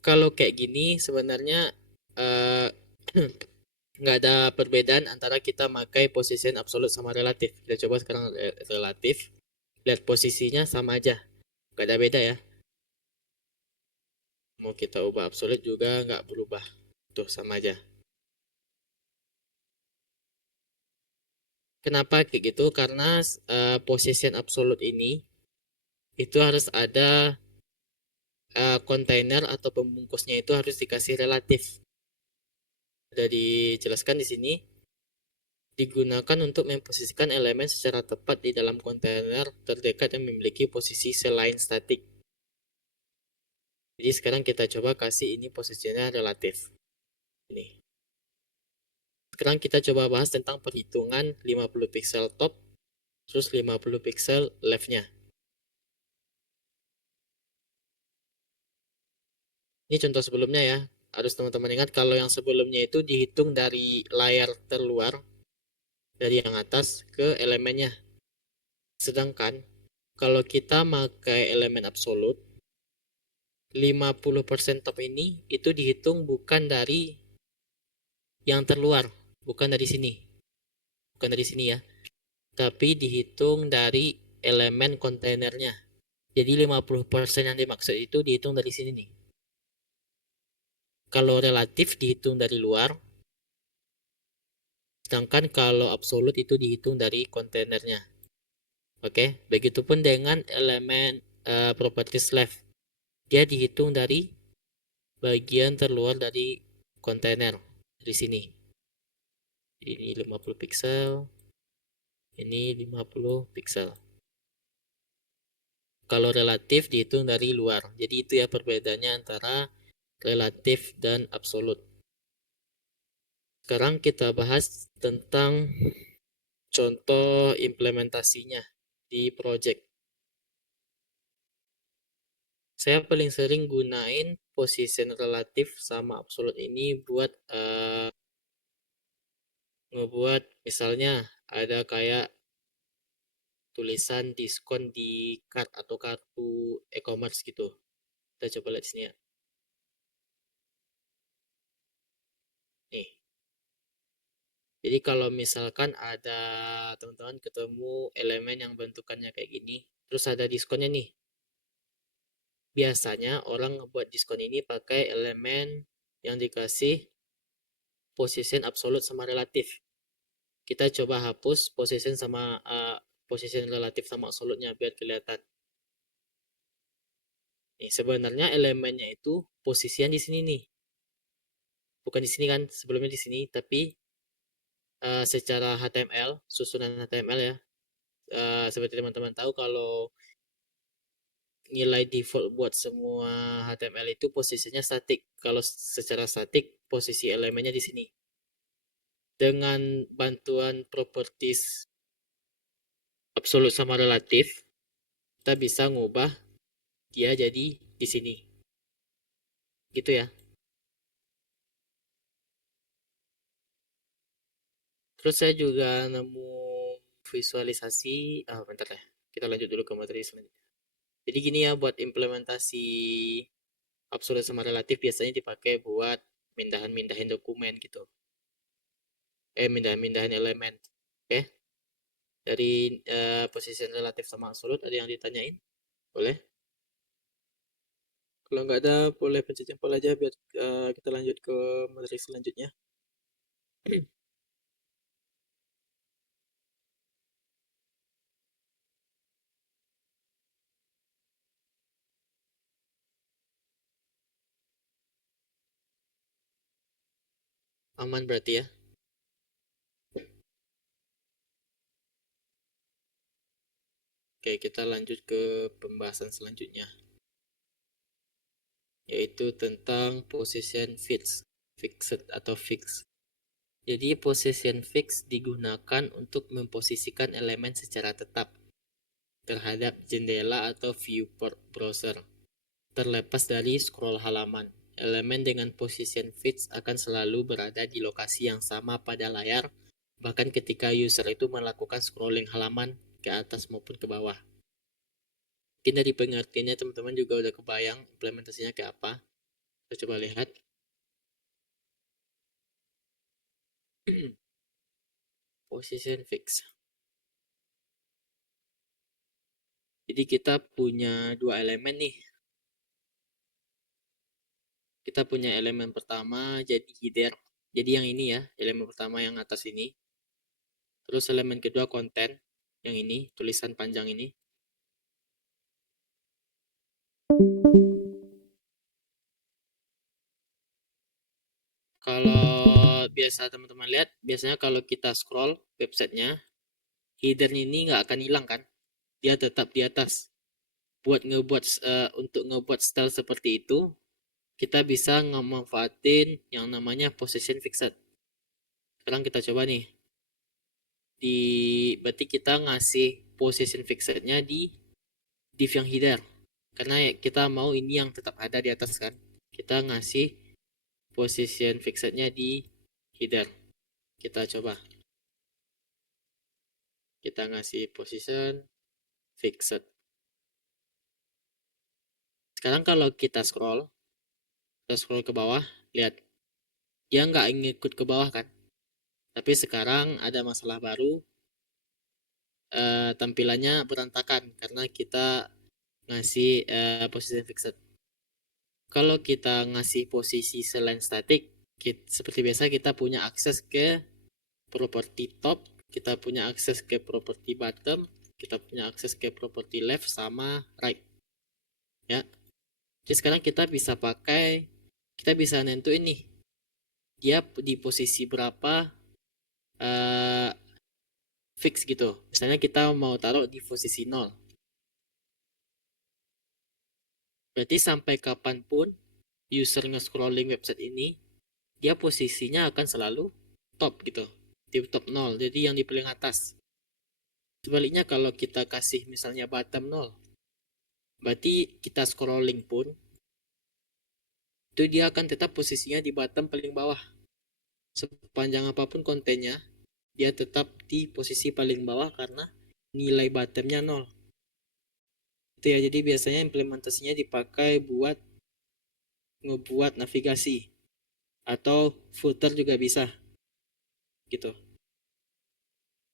Kalau kayak gini sebenarnya eh, nggak ada perbedaan antara kita pakai position absolute sama relatif. Kita coba sekarang relatif. Lihat posisinya sama aja. Nggak ada beda ya. Mau kita ubah absolute juga nggak berubah. Tuh sama aja. Kenapa kayak gitu? Karena position absolute ini itu harus ada kontainer atau pembungkusnya itu harus dikasih relatif. Sudah dijelaskan di sini, digunakan untuk memposisikan elemen secara tepat di dalam kontainer terdekat yang memiliki posisi selain statik. Jadi sekarang kita coba kasih ini posisinya relatif. Ini. Sekarang kita coba bahas tentang perhitungan 50 pixel top, terus 50 pixel leftnya. Ini contoh sebelumnya ya. Harus teman-teman ingat kalau yang sebelumnya itu dihitung dari layar terluar, dari yang atas ke elemennya. Sedangkan kalau kita pakai elemen absolute, 50% top ini itu dihitung bukan dari yang terluar, bukan dari sini. Bukan dari sini ya, tapi dihitung dari elemen kontainernya. Jadi 50% yang dimaksud itu dihitung dari sini nih. Kalau relatif dihitung dari luar, sedangkan kalau absolut itu dihitung dari kontainernya. Oke, begitupun dengan elemen properties left. Dia dihitung dari bagian terluar dari kontainer dari sini. Ini 50 pixel, ini 50 pixel. Kalau relatif dihitung dari luar. Jadi itu ya perbedaannya antara relatif dan absolut. Sekarang kita bahas tentang contoh implementasinya di project. Saya paling sering gunain position relatif sama absolut ini buat ngebuat misalnya ada kayak tulisan diskon di card atau kartu e-commerce gitu. Kita coba lihat sini ya. Nih. Jadi kalau misalkan ada teman-teman ketemu elemen yang bentukannya kayak gini, terus ada diskonnya nih. Biasanya orang ngebuat diskon ini pakai elemen yang dikasih position absolut sama relatif. Kita coba hapus position relatif sama absolutnya biar kelihatan. Nih, sebenarnya elemennya itu posisian di sini nih. Bukan di sini kan, sebelumnya di sini, tapi secara HTML, susunan HTML ya. Seperti teman-teman tahu kalau nilai default buat semua HTML itu posisinya statik. Kalau secara statik, posisi elemennya di sini. Dengan bantuan properties absolut sama relatif, kita bisa ngubah dia jadi di sini. Gitu ya. Terus saya juga nemu visualisasi, bentar ya. Kita lanjut dulu ke materi selanjutnya. Jadi gini ya, buat implementasi absolut sama relatif biasanya dipakai buat mindahin dokumen gitu. Mindahin elemen. Oke. Dari position relatif sama absolut ada yang ditanyain? Boleh? Kalau nggak ada, boleh pencet jempol aja biar kita lanjut ke materi selanjutnya. Aman berarti ya. Oke, kita lanjut ke pembahasan selanjutnya, yaitu tentang position fixed atau fix. Jadi position fix digunakan untuk memposisikan elemen secara tetap terhadap jendela atau viewport browser. Terlepas dari scroll halaman, elemen dengan position fix akan selalu berada di lokasi yang sama pada layar, bahkan ketika user itu melakukan scrolling halaman ke atas maupun ke bawah. Mungkin dari pengertiannya teman-teman juga udah kebayang implementasinya kayak apa. Kita coba lihat. Position fix. Jadi kita punya dua elemen nih. Kita punya elemen pertama jadi header. Jadi yang ini ya, elemen pertama yang atas ini. Terus elemen kedua konten, yang ini, tulisan panjang ini. Kalau biasa teman-teman lihat, biasanya kalau kita scroll websitenya, header ini nggak akan hilang kan? Dia tetap di atas. Untuk ngebuat style seperti itu, kita bisa ngemanfaatin yang namanya position fixed. Sekarang kita coba nih. Berarti kita ngasih position fixednya di div yang header. Karena kita mau ini yang tetap ada di atas kan. Kita ngasih position fixednya di header. Kita coba. Kita ngasih position fixed. Sekarang kalau kita scroll ke bawah, lihat. Dia nggak ngikut ke bawah kan. Tapi sekarang ada masalah baru. Tampilannya berantakan karena kita ngasih position fixed. Kalau kita ngasih posisi selain statik, seperti biasa kita punya akses ke properti top, kita punya akses ke properti bottom, kita punya akses ke properti left sama right. Ya. Jadi sekarang kita bisa nentuin nih dia di posisi berapa fix gitu. Misalnya kita mau taruh di posisi 0. Berarti sampai kapanpun user nge-scrolling website ini, dia posisinya akan selalu top gitu, di top 0, jadi yang di paling atas. Sebaliknya kalau kita kasih misalnya bottom 0, berarti kita scrolling pun itu dia akan tetap posisinya di bottom paling bawah. Sepanjang apapun kontennya, dia tetap di posisi paling bawah karena nilai bottomnya 0. Itu ya, jadi biasanya implementasinya dipakai buat ngebuat navigasi atau footer juga bisa gitu.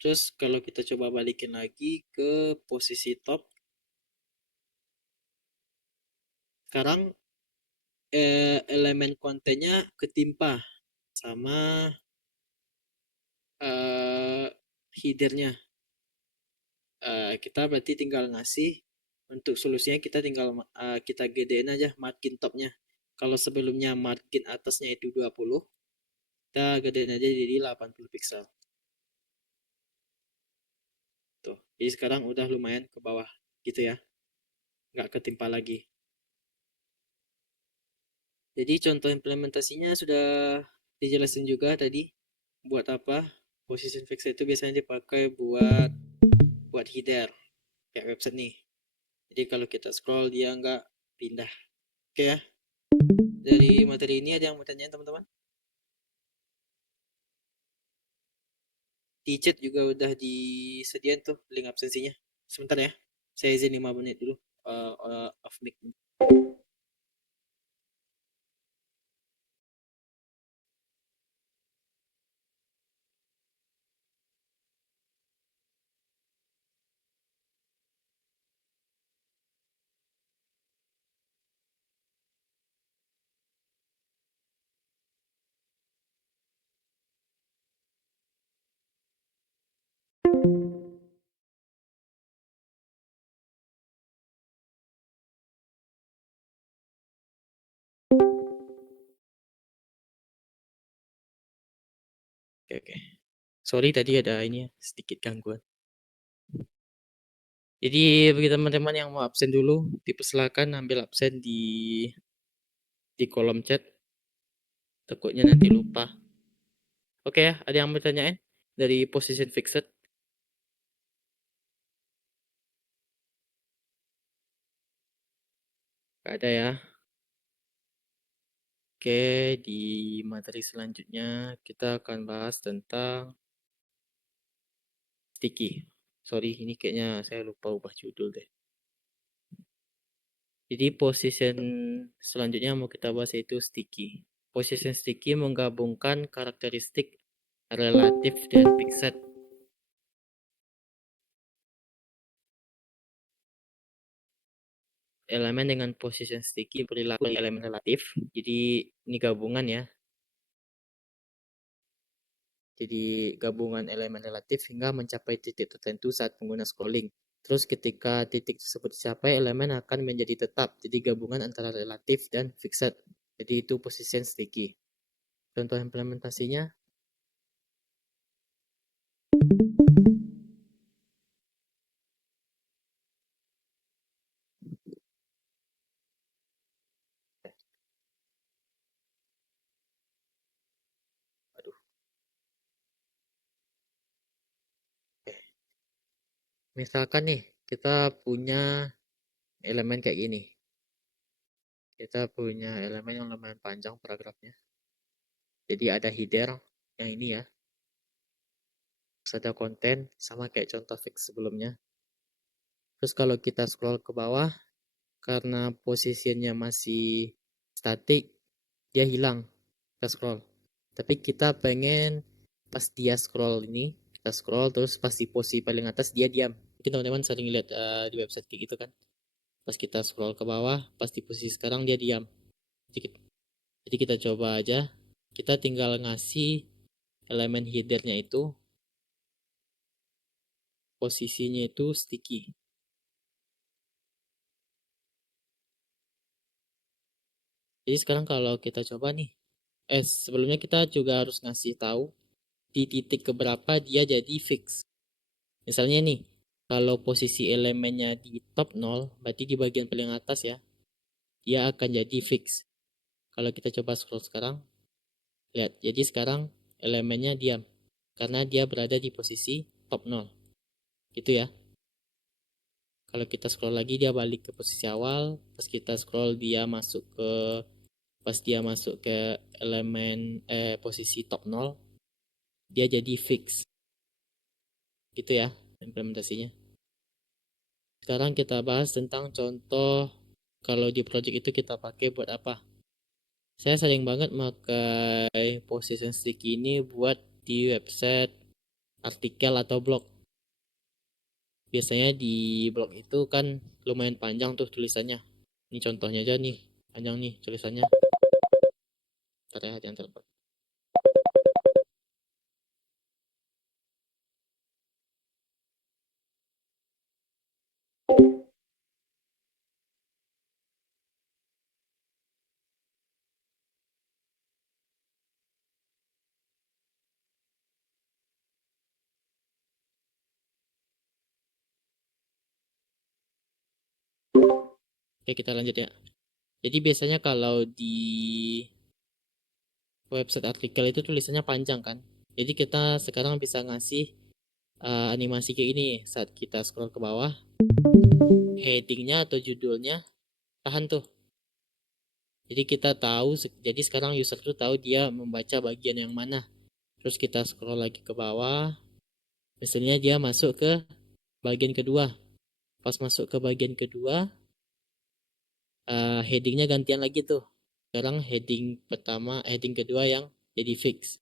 Terus kalau kita coba balikin lagi ke posisi top, sekarang elemen kontennya ketimpa sama headernya. Kita berarti tinggal ngasih, untuk solusinya kita tinggal kita gedein aja margin topnya. Kalau sebelumnya margin atasnya itu 20, kita gedein aja jadi 80 pixel. Tuh, jadi sekarang udah lumayan ke bawah gitu ya, nggak ketimpa lagi. Jadi contoh implementasinya sudah dijelasin juga tadi. Buat apa position fixer itu biasanya dipakai buat header kayak website nih. Jadi kalau kita scroll dia nggak pindah. Oke ya. Dari materi ini ada yang mau tanyain teman-teman? Di chat juga udah disediain tuh link absensinya. Sebentar ya. Saya izin 5 menit dulu off mic. Oke. Sorry tadi ada ini ya, sedikit gangguan. Jadi bagi teman-teman yang mau absen dulu, dipersilakan ambil absen di kolom chat. Takutnya nanti lupa. Oke ya, ada yang mau tanyain dari position fixed? Gak ada ya. Oke, di materi selanjutnya kita akan bahas tentang sticky. Sorry, ini kayaknya saya lupa ubah judul deh. Jadi position selanjutnya mau kita bahas yaitu sticky. Position sticky menggabungkan karakteristik relatif dan fixed. Elemen dengan position sticky perilaku elemen relatif. Jadi ini gabungan ya. Jadi gabungan elemen relatif hingga mencapai titik tertentu saat pengguna scrolling. Terus ketika titik tersebut dicapai, elemen akan menjadi tetap. Jadi gabungan antara relatif dan fixed. Jadi itu position sticky. Contoh implementasinya. Aduh. Misalkan nih, kita punya elemen kayak gini. Kita punya elemen yang lumayan panjang paragrafnya. Jadi ada header yang ini ya. Terus ada konten sama kayak contoh fix sebelumnya. Terus kalau kita scroll ke bawah, karena posisinya masih statik, dia hilang. Kita scroll. Tapi kita pengen pas dia scroll ini, kita scroll terus pas di posisi paling atas dia diam. Mungkin teman-teman sering lihat di website kayak gitu kan. Pas kita scroll ke bawah, pas di posisi sekarang dia diam. Jadi kita coba aja, kita tinggal ngasih elemen headernya itu, posisinya itu sticky. Jadi sekarang kalau kita coba nih, sebelumnya kita juga harus ngasih tahu di titik keberapa dia jadi fix. Misalnya nih, kalau posisi elemennya di top 0, berarti di bagian paling atas ya. dia akan jadi fix. Kalau kita coba scroll sekarang, lihat, jadi sekarang elemennya diam karena dia berada di posisi top 0 gitu ya. Kalau kita scroll lagi, dia balik ke posisi awal. Pas kita scroll, pas dia masuk ke elemen posisi top 0, dia jadi fix gitu ya implementasinya. Sekarang kita bahas tentang contoh kalau di project itu kita pakai buat apa. Saya sering banget pakai position sticky ini buat di website, artikel, atau blog. Biasanya di blog itu kan lumayan panjang tuh tulisannya. Ini contohnya aja nih, panjang nih tulisannya. Ntar ya, yang telepon. Oke, kita lanjut ya. Jadi biasanya kalau di website artikel itu tulisannya panjang kan. Jadi kita sekarang bisa ngasih animasi kayak ini saat kita scroll ke bawah. Headingnya atau judulnya tahan tuh. Jadi kita tahu, jadi sekarang user tuh tahu dia membaca bagian yang mana. Terus kita scroll lagi ke bawah. Misalnya dia masuk ke bagian kedua. Pas masuk ke bagian kedua, headingnya gantian lagi tuh. Sekarang heading kedua yang jadi fix.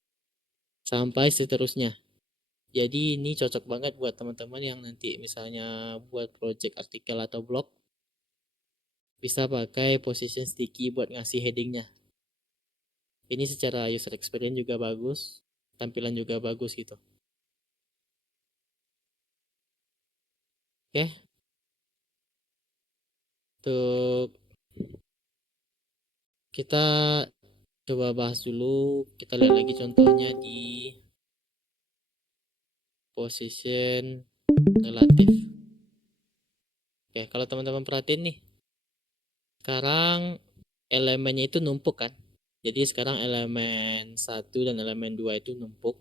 Sampai seterusnya. Jadi ini cocok banget buat teman-teman yang nanti misalnya buat project artikel atau blog. Bisa pakai position sticky buat ngasih headingnya. Ini secara user experience juga bagus. Tampilan juga bagus gitu. Oke. Untuk kita coba bahas dulu. Kita lihat lagi contohnya di position relatif. Oke, kalau teman-teman perhatiin nih, sekarang elemennya itu numpuk kan. Jadi sekarang elemen 1 dan elemen 2 itu numpuk.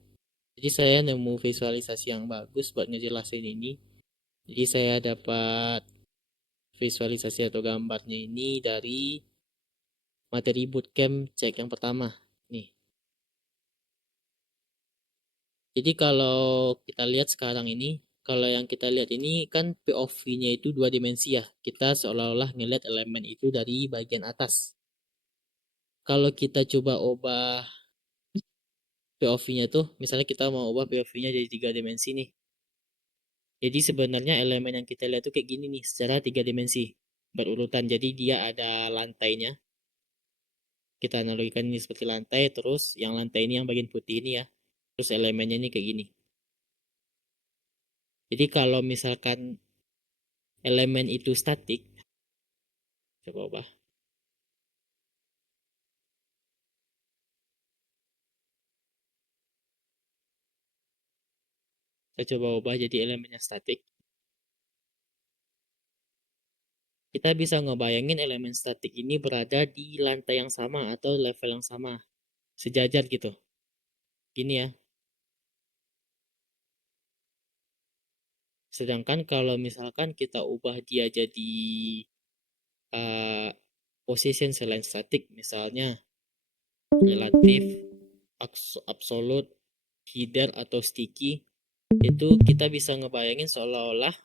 Jadi saya nemu visualisasi yang bagus buat ngejelasin ini. Jadi saya dapat visualisasi atau gambarnya ini dari materi bootcamp cek yang pertama. Nih. Jadi kalau kita lihat sekarang ini, kalau yang kita lihat ini kan POV-nya itu 2 dimensi ya. Kita seolah-olah ngelihat elemen itu dari bagian atas. Kalau kita coba ubah POV-nya tuh, misalnya kita mau ubah POV-nya jadi 3 dimensi nih. Jadi sebenarnya elemen yang kita lihat tuh kayak gini nih, secara 3 dimensi. Berurutan, jadi dia ada lantainya. Kita analogikan ini seperti lantai, terus yang lantai ini yang bagian putih ini ya. Terus elemennya ini kayak gini. Jadi kalau misalkan elemen itu statik, coba ubah. Saya coba ubah jadi elemennya statik. Kita bisa ngebayangin elemen statik ini berada di lantai yang sama atau level yang sama. Sejajar gitu. Gini ya. Sedangkan kalau misalkan kita ubah dia jadi uh, position selain statik, misalnya relatif, absolute, hidden, atau sticky, itu kita bisa ngebayangin seolah-olah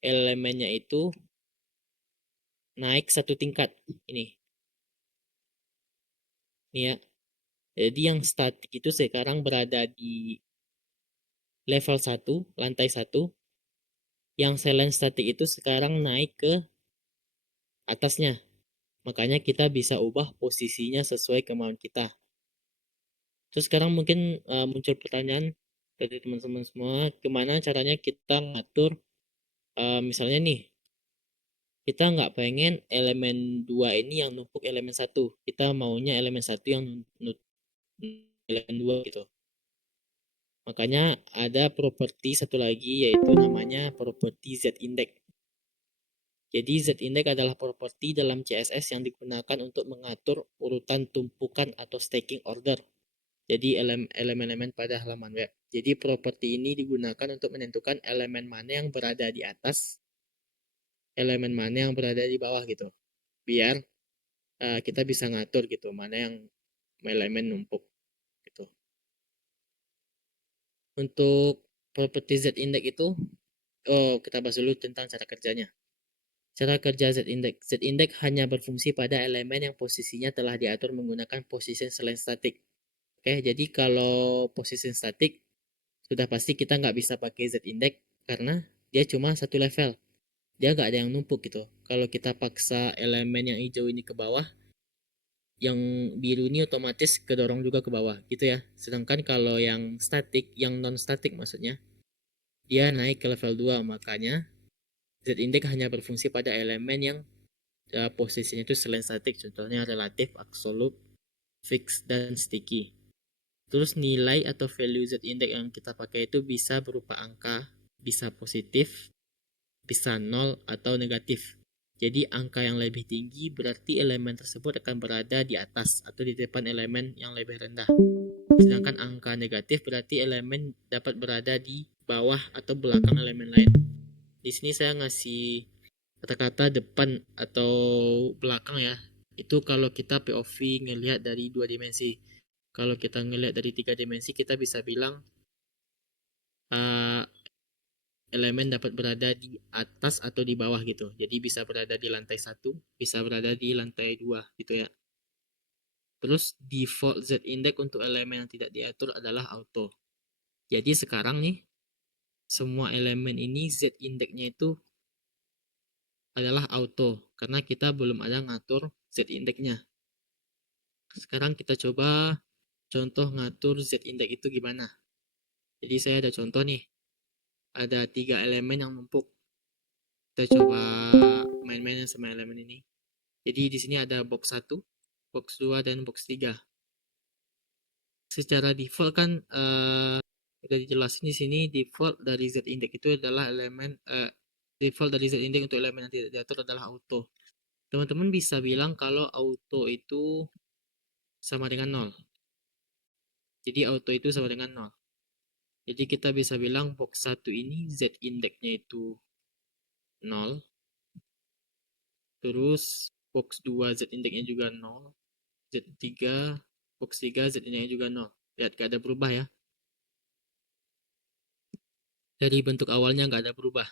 elemennya itu naik satu tingkat. Ini ya. Jadi yang statik itu sekarang berada di level 1, lantai 1. Yang silent static itu sekarang naik ke atasnya. Makanya kita bisa ubah posisinya sesuai kemauan kita. Terus sekarang mungkin muncul pertanyaan dari teman-teman semua, gimana caranya kita ngatur misalnya nih, kita nggak pengen elemen 2 ini yang numpuk elemen 1. Kita maunya elemen 1 yang numpuk elemen 2 gitu. Makanya ada properti satu lagi yaitu namanya properti Z-index. Jadi Z-index adalah properti dalam CSS yang digunakan untuk mengatur urutan tumpukan atau stacking order. Jadi elemen-elemen pada halaman web. Jadi properti ini digunakan untuk menentukan elemen mana yang berada di atas, elemen mana yang berada di bawah gitu. Biar kita bisa ngatur gitu mana yang elemen numpuk gitu. Untuk properti Z-index itu kita bahas dulu tentang cara kerjanya. Cara kerja Z-index. Z-index hanya berfungsi pada elemen yang posisinya telah diatur menggunakan position selain static. Oke, jadi kalau position static, sudah pasti kita nggak bisa pakai Z-index karena dia cuma satu level. Dia nggak ada yang numpuk gitu. Kalau kita paksa elemen yang hijau ini ke bawah, yang biru ini otomatis kedorong juga ke bawah gitu ya. Sedangkan kalau yang static, yang non-static maksudnya, dia naik ke level 2. Makanya Z-index hanya berfungsi pada elemen yang posisinya itu selain static, contohnya relatif, absolute, fix, dan sticky. Terus nilai atau value Z-index yang kita pakai itu bisa berupa angka, bisa positif, bisa nol atau negatif. Jadi angka yang lebih tinggi berarti elemen tersebut akan berada di atas atau di depan elemen yang lebih rendah. Sedangkan angka negatif berarti elemen dapat berada di bawah atau belakang elemen lain. Di sini saya ngasih kata-kata depan atau belakang ya. Itu kalau kita POV ngelihat dari 2 dimensi. Kalau kita ngelihat dari 3 dimensi, kita bisa bilang uh, elemen dapat berada di atas atau di bawah gitu. Jadi bisa berada di lantai 1, bisa berada di lantai 2 gitu ya. Terus default Z-index untuk elemen yang tidak diatur adalah auto. Jadi sekarang nih, semua elemen ini Z-index-nya itu adalah auto. Karena kita belum ada ngatur Z-index-nya. Sekarang kita coba contoh ngatur Z-index itu gimana. Jadi saya ada contoh nih. Ada 3 elemen yang numpuk. Kita coba main-main sama elemen ini. Jadi di sini ada box 1, box 2, dan box 3. Secara default kan udah dijelasin di sini default dari Z-index itu adalah default dari Z-index untuk elemen yang tidak diatur adalah auto. Teman-teman bisa bilang kalau auto itu sama dengan 0. Jadi auto itu sama dengan 0. Jadi kita bisa bilang box 1 ini Z-index-nya itu 0. Terus box 2 Z-index-nya juga 0. Z3, box 3 Z-index-nya juga 0. Lihat gak ada berubah ya. Dari bentuk awalnya gak ada berubah.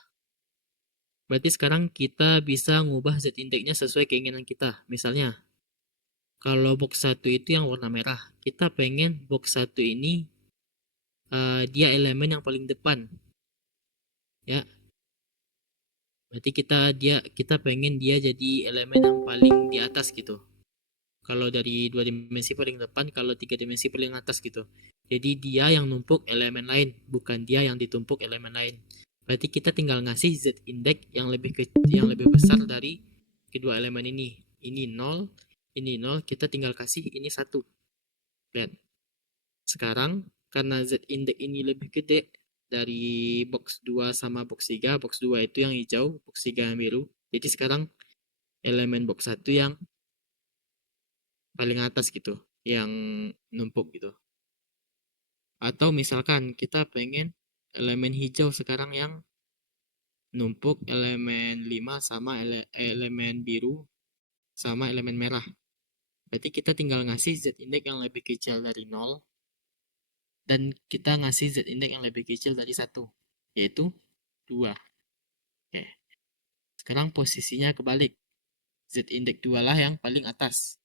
Berarti sekarang kita bisa ngubah Z-index-nya sesuai keinginan kita. Misalnya, kalau box 1 itu yang warna merah, kita pengen box 1 ini dia elemen yang paling depan. Ya, berarti kita pengen dia jadi elemen yang paling di atas gitu. Kalau dari 2 dimensi paling depan, kalau 3 dimensi paling atas gitu. Jadi dia yang numpuk elemen lain, bukan dia yang ditumpuk elemen lain. Berarti kita tinggal ngasih Z-index yang lebih besar dari kedua elemen ini. Ini 0, ini 0, kita tinggal kasih ini 1. Lihat. Sekarang karena Z-index ini lebih gede dari box 2 sama box 3, box 2 itu yang hijau, box 3 yang biru. Jadi sekarang elemen box 1 yang paling atas gitu, yang numpuk gitu. Atau misalkan kita pengen elemen hijau sekarang yang numpuk elemen 5 sama elemen biru sama elemen merah. Berarti kita tinggal ngasih Z-index yang lebih kecil dari 0 dan kita ngasih Z-index yang lebih kecil dari 1, yaitu 2. Oke. Sekarang posisinya kebalik. Z-index 2 lah yang paling atas.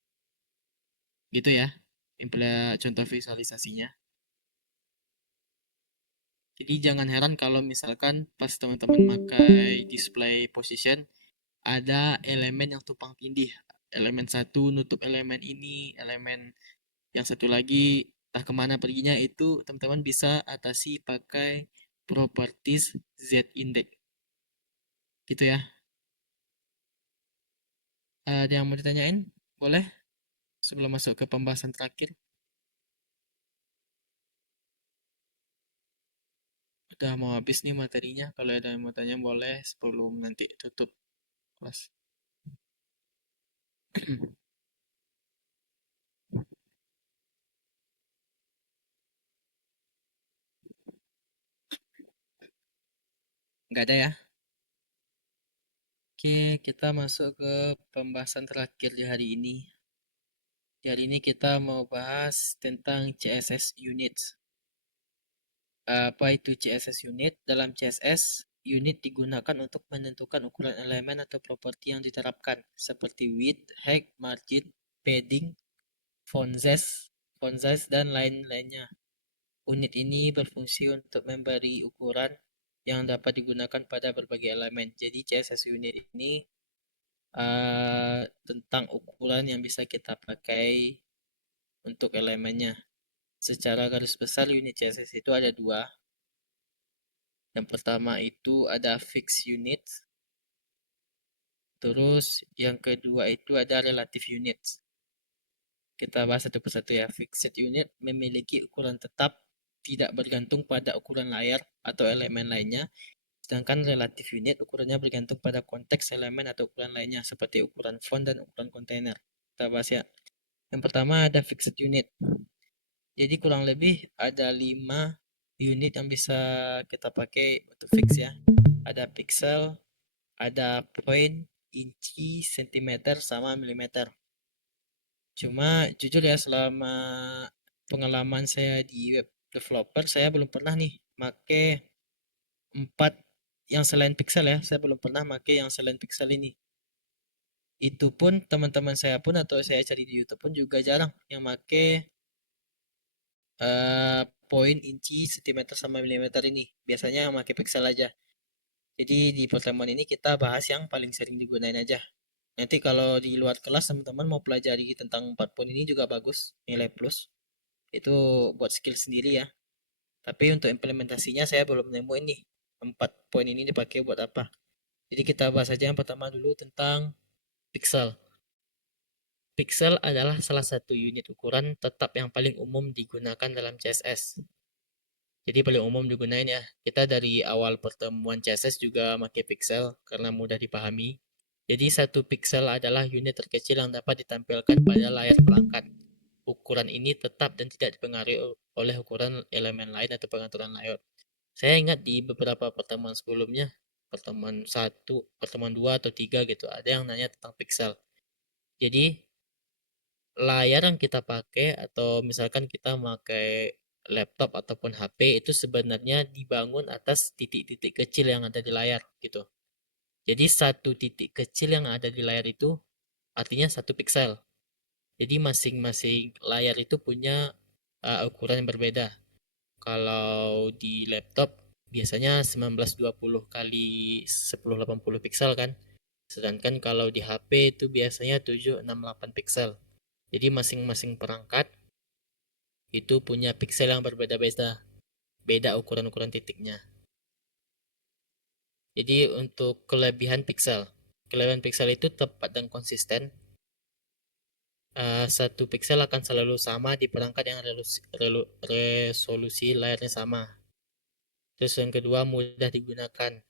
Gitu ya. Contoh visualisasinya. Jadi jangan heran kalau misalkan pas teman-teman pakai display position ada elemen yang tumpang tindih. Elemen satu nutup elemen ini, elemen yang satu lagi entah kemana perginya, itu teman-teman bisa atasi pakai properties Z-index. Gitu ya. Ada yang mau ditanyain? Boleh? Sebelum masuk ke pembahasan terakhir. Udah mau habis nih materinya. Kalau ada yang mau tanya boleh sebelum nanti tutup. kelas. Nggak ada ya? Oke, kita masuk ke pembahasan terakhir di hari ini. Di hari ini kita mau bahas tentang CSS units. Apa itu CSS unit? Dalam CSS, unit digunakan untuk menentukan ukuran elemen atau properti yang diterapkan, seperti width, height, margin, padding, font size, dan lain-lainnya. Unit ini berfungsi untuk memberi ukuran yang dapat digunakan pada berbagai elemen. Jadi CSS unit ini tentang ukuran yang bisa kita pakai untuk elemennya. Secara garis besar unit CSS itu ada dua. Yang pertama itu ada fixed unit. Terus yang kedua itu ada relative unit. Kita bahas satu persatu ya. Fixed unit memiliki ukuran tetap, tidak bergantung pada ukuran layar atau elemen lainnya. Sedangkan relative unit ukurannya bergantung pada konteks elemen atau ukuran lainnya, seperti ukuran font dan ukuran kontainer. Kita bahas ya. Yang pertama ada fixed unit. Jadi kurang lebih ada 5 unit yang bisa kita pakai untuk fix ya. Ada pixel, ada point, inci, sentimeter, sama milimeter. Cuma jujur ya, selama pengalaman saya di web developer, saya belum pernah nih make 4 yang selain pixel ya. Saya belum pernah make yang selain pixel ini. Itu pun teman-teman saya pun atau saya cari di YouTube pun juga jarang yang make poin, inci, sentimeter, sama milimeter ini. Biasanya yang pakai pixel aja. Jadi di pertemuan ini kita bahas yang paling sering digunain aja. Nanti kalau di luar kelas teman-teman mau pelajari tentang 4 poin ini juga bagus, nilai plus. Itu buat skill sendiri ya. Tapi untuk implementasinya saya belum nemuin nih 4 poin ini dipakai buat apa. Jadi kita bahas aja yang pertama dulu tentang pixel. Pixel adalah salah satu unit ukuran tetap yang paling umum digunakan dalam CSS. Jadi paling umum digunain ya. Kita dari awal pertemuan CSS juga pakai pixel karena mudah dipahami. Jadi satu pixel adalah unit terkecil yang dapat ditampilkan pada layar perangkat. Ukuran ini tetap dan tidak dipengaruhi oleh ukuran elemen lain atau pengaturan layout. Saya ingat di beberapa pertemuan sebelumnya, pertemuan 1, pertemuan 2 atau 3 gitu, ada yang nanya tentang pixel. Jadi layar yang kita pakai atau misalkan kita pakai laptop ataupun HP itu sebenarnya dibangun atas titik-titik kecil yang ada di layar gitu. Jadi satu titik kecil yang ada di layar itu artinya satu pixel. Jadi masing-masing layar itu punya ukuran yang berbeda. Kalau di laptop biasanya 1920 kali 1080 pixel kan. Sedangkan kalau di HP itu biasanya 768 pixel. Jadi masing-masing perangkat itu punya pixel yang berbeda-beda, beda ukuran-ukuran titiknya. Jadi untuk kelebihan pixel itu tepat dan konsisten. Satu pixel akan selalu sama di perangkat yang resolusi layarnya sama. Terus yang kedua mudah digunakan,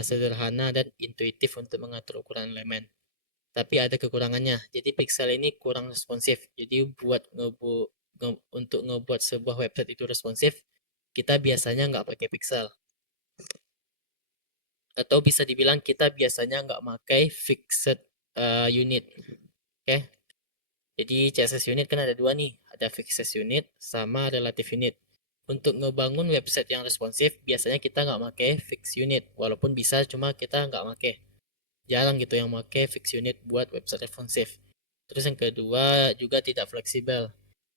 sederhana dan intuitif untuk mengatur ukuran elemen. Tapi ada kekurangannya. Jadi pixel ini kurang responsif. Jadi untuk ngebuat sebuah website itu responsif, kita biasanya nggak pakai pixel. Atau bisa dibilang kita biasanya nggak pakai fixed unit. Oke. Jadi CSS unit kan ada dua nih. Ada fixed unit sama relative unit. Untuk ngebangun website yang responsif, biasanya kita nggak pakai fixed unit. Walaupun bisa, cuma kita nggak pakai. Jarang gitu yang pakai fixed unit buat website responsif. Terus yang kedua juga tidak fleksibel.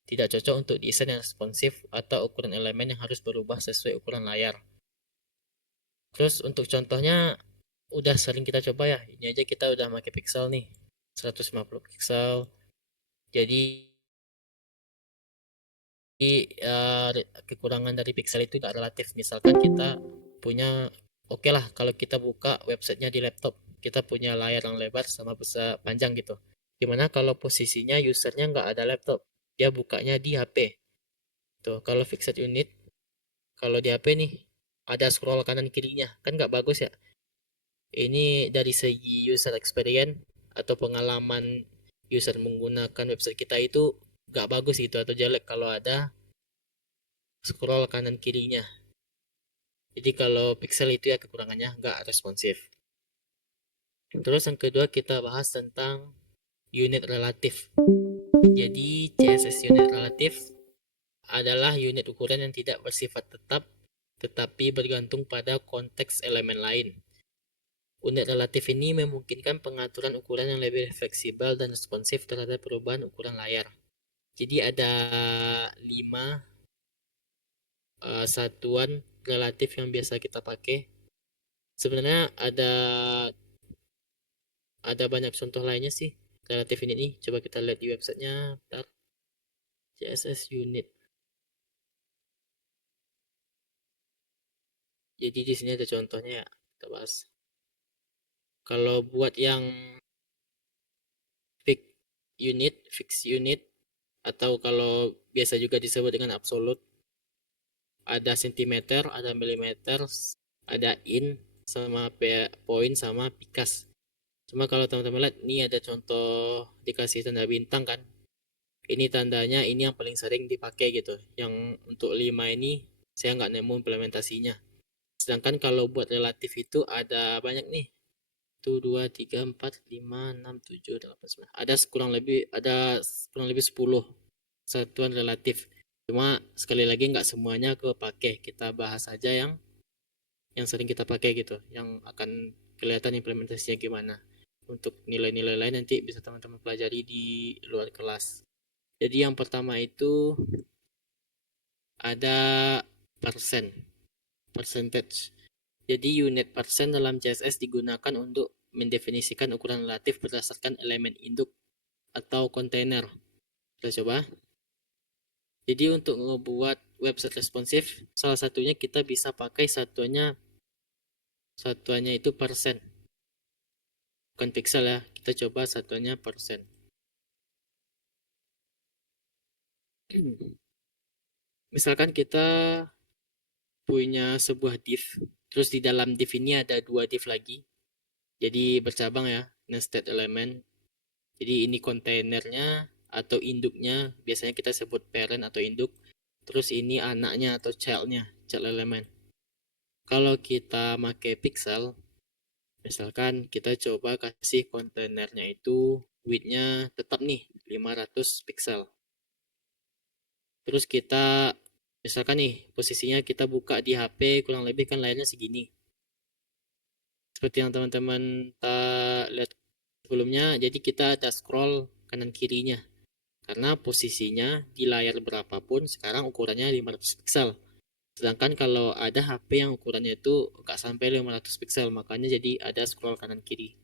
Tidak cocok untuk desain yang responsif atau ukuran elemen yang harus berubah sesuai ukuran layar. Terus untuk contohnya udah sering kita coba ya. Ini aja kita udah pakai pixel nih. 150 pixel. Jadi kekurangan dari pixel itu tidak relatif. Misalkan kita punya, oke lah kalau kita buka websitenya di laptop, kita punya layar yang lebar sama besar panjang gitu. Gimana kalau posisinya usernya nggak ada laptop, dia bukanya di HP. Tuh, kalau fixed unit, kalau di HP nih ada scroll kanan kirinya, kan nggak bagus ya. Ini dari segi user experience atau pengalaman user menggunakan website kita itu nggak bagus gitu atau jelek kalau ada scroll kanan kirinya. Jadi kalau pixel itu ya kekurangannya nggak responsif. Terus yang kedua kita bahas tentang unit relatif. Jadi CSS unit relatif adalah unit ukuran yang tidak bersifat tetap tetapi bergantung pada konteks elemen lain. Unit relatif ini memungkinkan pengaturan ukuran yang lebih fleksibel dan responsif terhadap perubahan ukuran layar. Jadi ada 5 satuan relatif yang biasa kita pakai. Sebenarnya ada banyak contoh lainnya sih relatif ini. Coba kita lihat di websitenya. Bentar. CSS unit. Jadi di sini ada contohnya ya. Kita bahas. Kalau buat yang fixed unit atau kalau biasa juga disebut dengan absolute, ada sentimeter, ada milimeter, ada in sama point sama pikas. Cuma kalau teman-teman lihat ini ada contoh dikasih tanda bintang kan. Ini tandanya ini yang paling sering dipakai gitu. Yang untuk 5 ini saya nggak nemu implementasinya. Sedangkan kalau buat relatif itu ada banyak nih. 2, 3, 4, 5, 6, 7, 8, 9. Ada kurang lebih 10 satuan relatif. Cuma sekali lagi nggak semuanya kepake. Kita bahas aja yang sering kita pakai gitu, yang akan kelihatan implementasinya gimana. Untuk nilai-nilai lain nanti bisa teman-teman pelajari di luar kelas. Jadi yang pertama itu ada percentage. Jadi unit persen dalam CSS digunakan untuk mendefinisikan ukuran relatif berdasarkan elemen induk atau kontainer. Kita coba. Jadi untuk membuat website responsif, salah satunya kita bisa pakai satuannya itu persen. Bukan pixel ya, kita coba satuannya persen. Misalkan kita punya sebuah div, terus di dalam div ini ada 2 div lagi. Jadi bercabang ya, nested element. Jadi ini kontainernya atau induknya, biasanya kita sebut parent atau induk. Terus ini anaknya atau childnya, child element. Kalau kita pakai pixel, misalkan kita coba kasih kontainernya itu width-nya tetap nih 500 pixel. Terus kita misalkan nih posisinya kita buka di HP kurang lebih kan layarnya segini. Seperti yang teman-teman lihat sebelumnya, jadi kita ada scroll kanan kirinya. Karena posisinya di layar berapapun sekarang ukurannya 500 pixel. Sedangkan kalau ada HP yang ukurannya itu nggak sampai 500 pixel, makanya jadi ada scroll kanan kiri.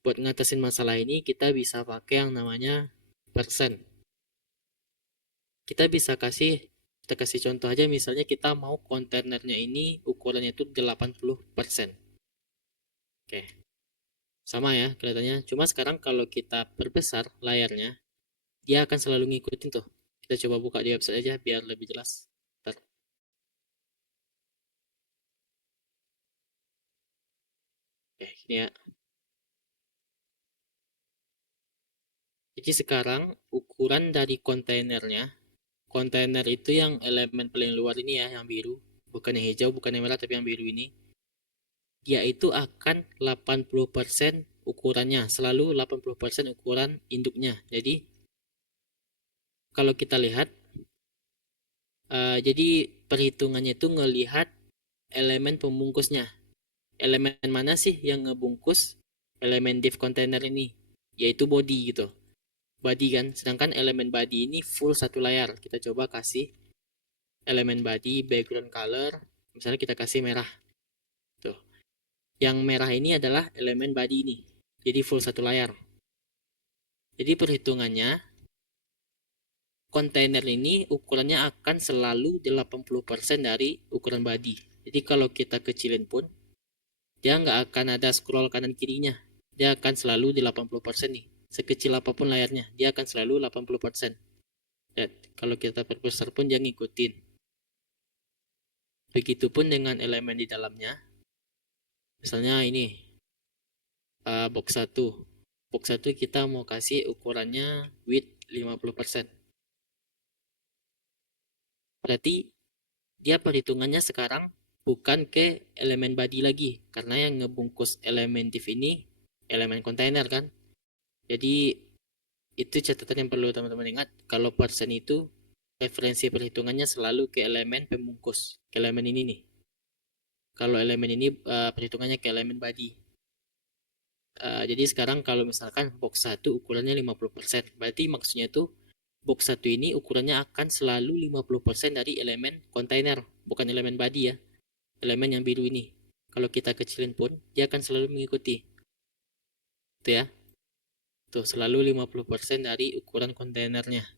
Buat ngatasin masalah ini, kita bisa pakai yang namanya persen. Kita kasih contoh aja, misalnya kita mau kontainernya ini ukurannya itu 80%. Oke, sama ya kelihatannya. Cuma sekarang kalau kita perbesar layarnya, dia akan selalu ngikutin tuh. Kita coba buka di website aja biar lebih jelas. Bentar. Oke, ini ya. Jadi sekarang ukuran dari kontainernya, kontainer itu yang elemen paling luar ini ya, yang biru. Bukan yang hijau, bukan yang merah, tapi yang biru ini. Dia itu akan 80% ukurannya, selalu 80% ukuran induknya. Jadi kalau kita lihat, jadi perhitungannya itu ngelihat elemen pembungkusnya. Elemen mana sih yang ngebungkus elemen div container ini? Yaitu body gitu. Body kan, sedangkan elemen body ini full satu layar. Kita coba kasih elemen body background color, misalnya kita kasih merah. Tuh. Yang merah ini adalah elemen body ini. Jadi full satu layar. Jadi perhitungannya kontainer ini ukurannya akan selalu 80% dari ukuran body. Jadi kalau kita kecilin pun, dia nggak akan ada scroll kanan kirinya. Dia akan selalu di 80% nih. Sekecil apapun layarnya, dia akan selalu 80%. Dan kalau kita perbesar pun dia ngikutin. Begitupun dengan elemen di dalamnya. Misalnya ini, box 1. Box 1 kita mau kasih ukurannya width 50%. Berarti dia perhitungannya sekarang bukan ke elemen body lagi, karena yang ngebungkus elemen div ini elemen kontainer kan. Jadi itu catatan yang perlu teman-teman ingat, kalau persen itu referensi perhitungannya selalu ke elemen pembungkus, ke elemen ini nih. Kalau elemen ini perhitungannya ke elemen body. Jadi sekarang kalau misalkan box 1 ukurannya 50%, berarti maksudnya itu box 1 ini ukurannya akan selalu 50% dari elemen kontainer, bukan elemen body ya. Elemen yang biru ini. Kalau kita kecilin pun, dia akan selalu mengikuti. Itu ya. Tuh, selalu 50% dari ukuran kontainernya.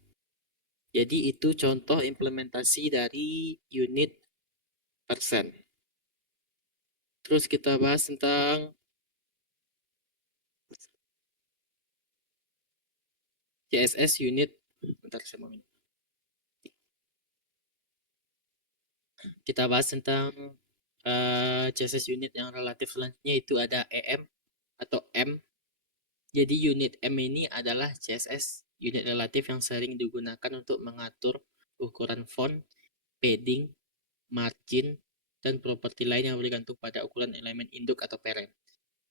Jadi itu contoh implementasi dari unit persen. Terus kita bahas tentang CSS unit. Bentar, saya mau minum. Kita bahas tentang CSS unit yang relatif selanjutnya, itu ada EM atau M. Jadi unit M ini adalah CSS unit relatif yang sering digunakan untuk mengatur ukuran font, padding, margin, dan properti lain yang bergantung pada ukuran elemen induk atau parent.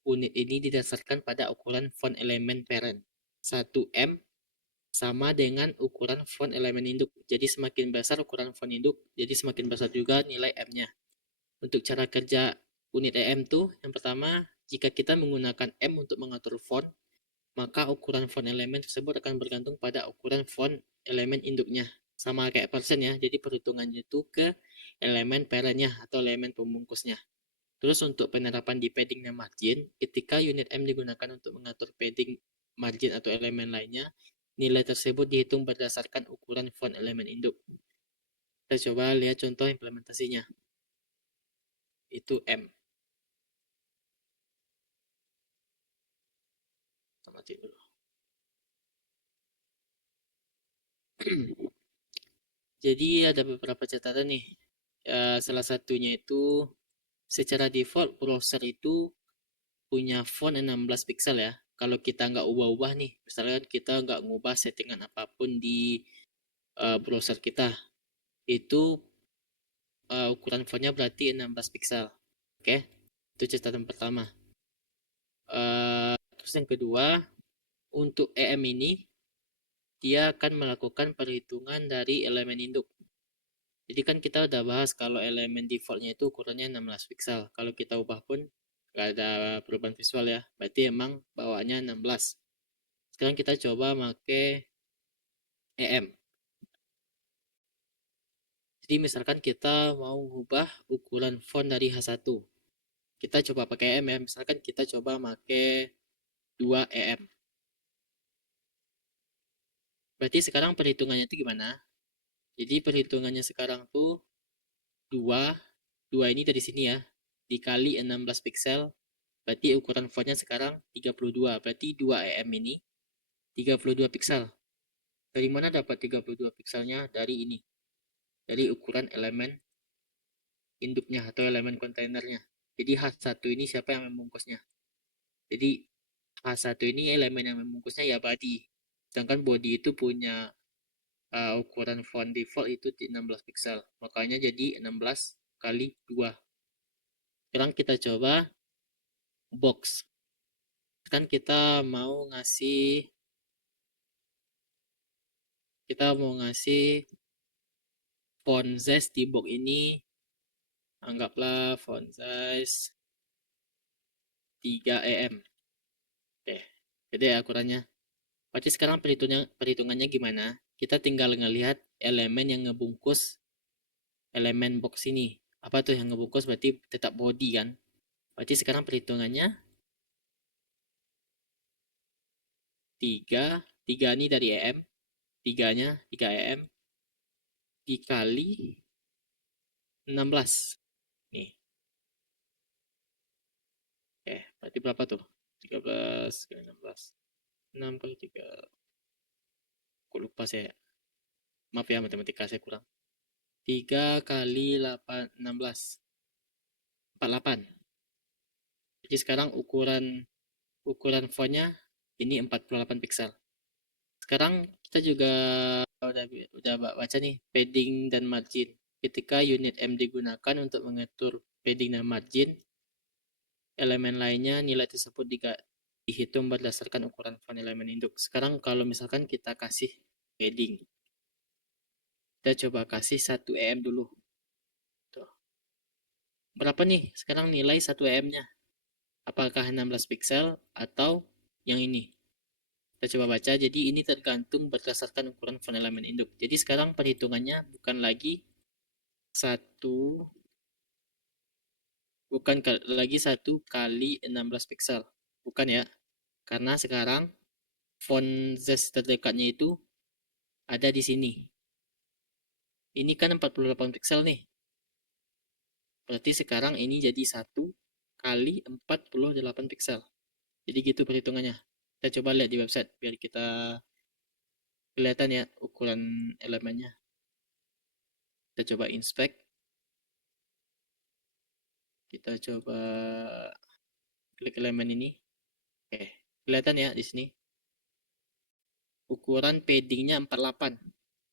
Unit ini didasarkan pada ukuran font elemen parent. 1M sama dengan ukuran font elemen induk. Jadi semakin besar ukuran font induk, jadi semakin besar juga nilai M-nya. Untuk cara kerja unit EM tuh, yang pertama, jika kita menggunakan M untuk mengatur font, maka ukuran font elemen tersebut akan bergantung pada ukuran font elemen induknya. Sama kayak persen ya, jadi perhitungannya itu ke elemen parentnya atau elemen pembungkusnya. Terus untuk penerapan di padding dan margin, ketika unit M digunakan untuk mengatur padding, margin atau elemen lainnya, nilai tersebut dihitung berdasarkan ukuran font elemen induk. Kita coba lihat contoh implementasinya. Itu M. Kita matiin dulu. Jadi ada beberapa catatan nih. Salah satunya itu secara default browser itu punya font 16 pixel ya. Kalau kita nggak ubah-ubah nih, misalnya kita nggak ngubah settingan apapun di browser kita, itu ukuran fontnya berarti 16 pixel. Oke, itu catatan pertama. Terus yang kedua, untuk EM ini, dia akan melakukan perhitungan dari elemen induk. Jadi kan kita udah bahas kalau elemen defaultnya itu ukurannya 16 pixel. Kalau kita ubah pun nggak ada perubahan visual ya. Berarti emang bawaannya 16. Sekarang kita coba pakai EM. Jadi misalkan kita mau ubah ukuran font dari H1. Kita coba pakai EM ya. Misalkan kita coba pakai 2 EM. Berarti sekarang perhitungannya itu gimana? Jadi perhitungannya sekarang tuh 2 ini dari sini ya, dikali 16 pixel, berarti ukuran fontnya sekarang 32. Berarti 2 EM ini 32 pixel. Dari mana dapat 32 pixelnya? Dari ini. Dari ukuran elemen induknya atau elemen kontainernya. Jadi H1 ini siapa yang membungkusnya? Jadi H1 ini elemen yang membungkusnya ya body. Sedangkan body itu punya ukuran font default itu 16 pixel. Makanya jadi 16 kali 2. Sekarang kita coba box. Kan kita mau ngasih font size di box ini, anggaplah font size 3 EM. Oke, jadi ukurannya. Berarti sekarang perhitungannya gimana? Kita tinggal ngelihat elemen yang ngebungkus elemen box ini. Apa tuh yang ngebungkus? Berarti tetap body kan? Berarti sekarang perhitungannya 3 ini dari EM, 3-nya 3 EM dikali 16. Nih. Oke, berarti berapa tuh? 13 kali 16. 6 kali 3. Kok lupa saya? Maaf ya, matematika saya kurang. 3 kali 8, 16. 48. Jadi sekarang ukuran ukuran fontnya ini 48 pixel. Sekarang kita juga udah baca nih padding dan margin. Ketika unit M digunakan untuk mengatur padding dan margin, elemen lainnya nilai tersebut dihitung berdasarkan ukuran font elemen induk. Sekarang kalau misalkan kita kasih padding, kita coba kasih 1 EM dulu. Tuh. Berapa nih sekarang nilai 1 EM-nya? Apakah 16 pixel atau yang ini? Kita coba baca, jadi ini tergantung berdasarkan ukuran font elemen induk. Jadi sekarang perhitungannya bukan lagi 1 kali 16 pixel. Bukan ya. Karena sekarang font size terdekatnya itu ada di sini. Ini kan 48 pixel nih. Berarti sekarang ini jadi 1 kali 48 pixel. Jadi gitu perhitungannya. Kita coba lihat di website biar kita kelihatan ya ukuran elemennya. Kita coba inspect. Kita coba klik elemen ini. Oke, kelihatan ya di sini. Ukuran paddingnya 48.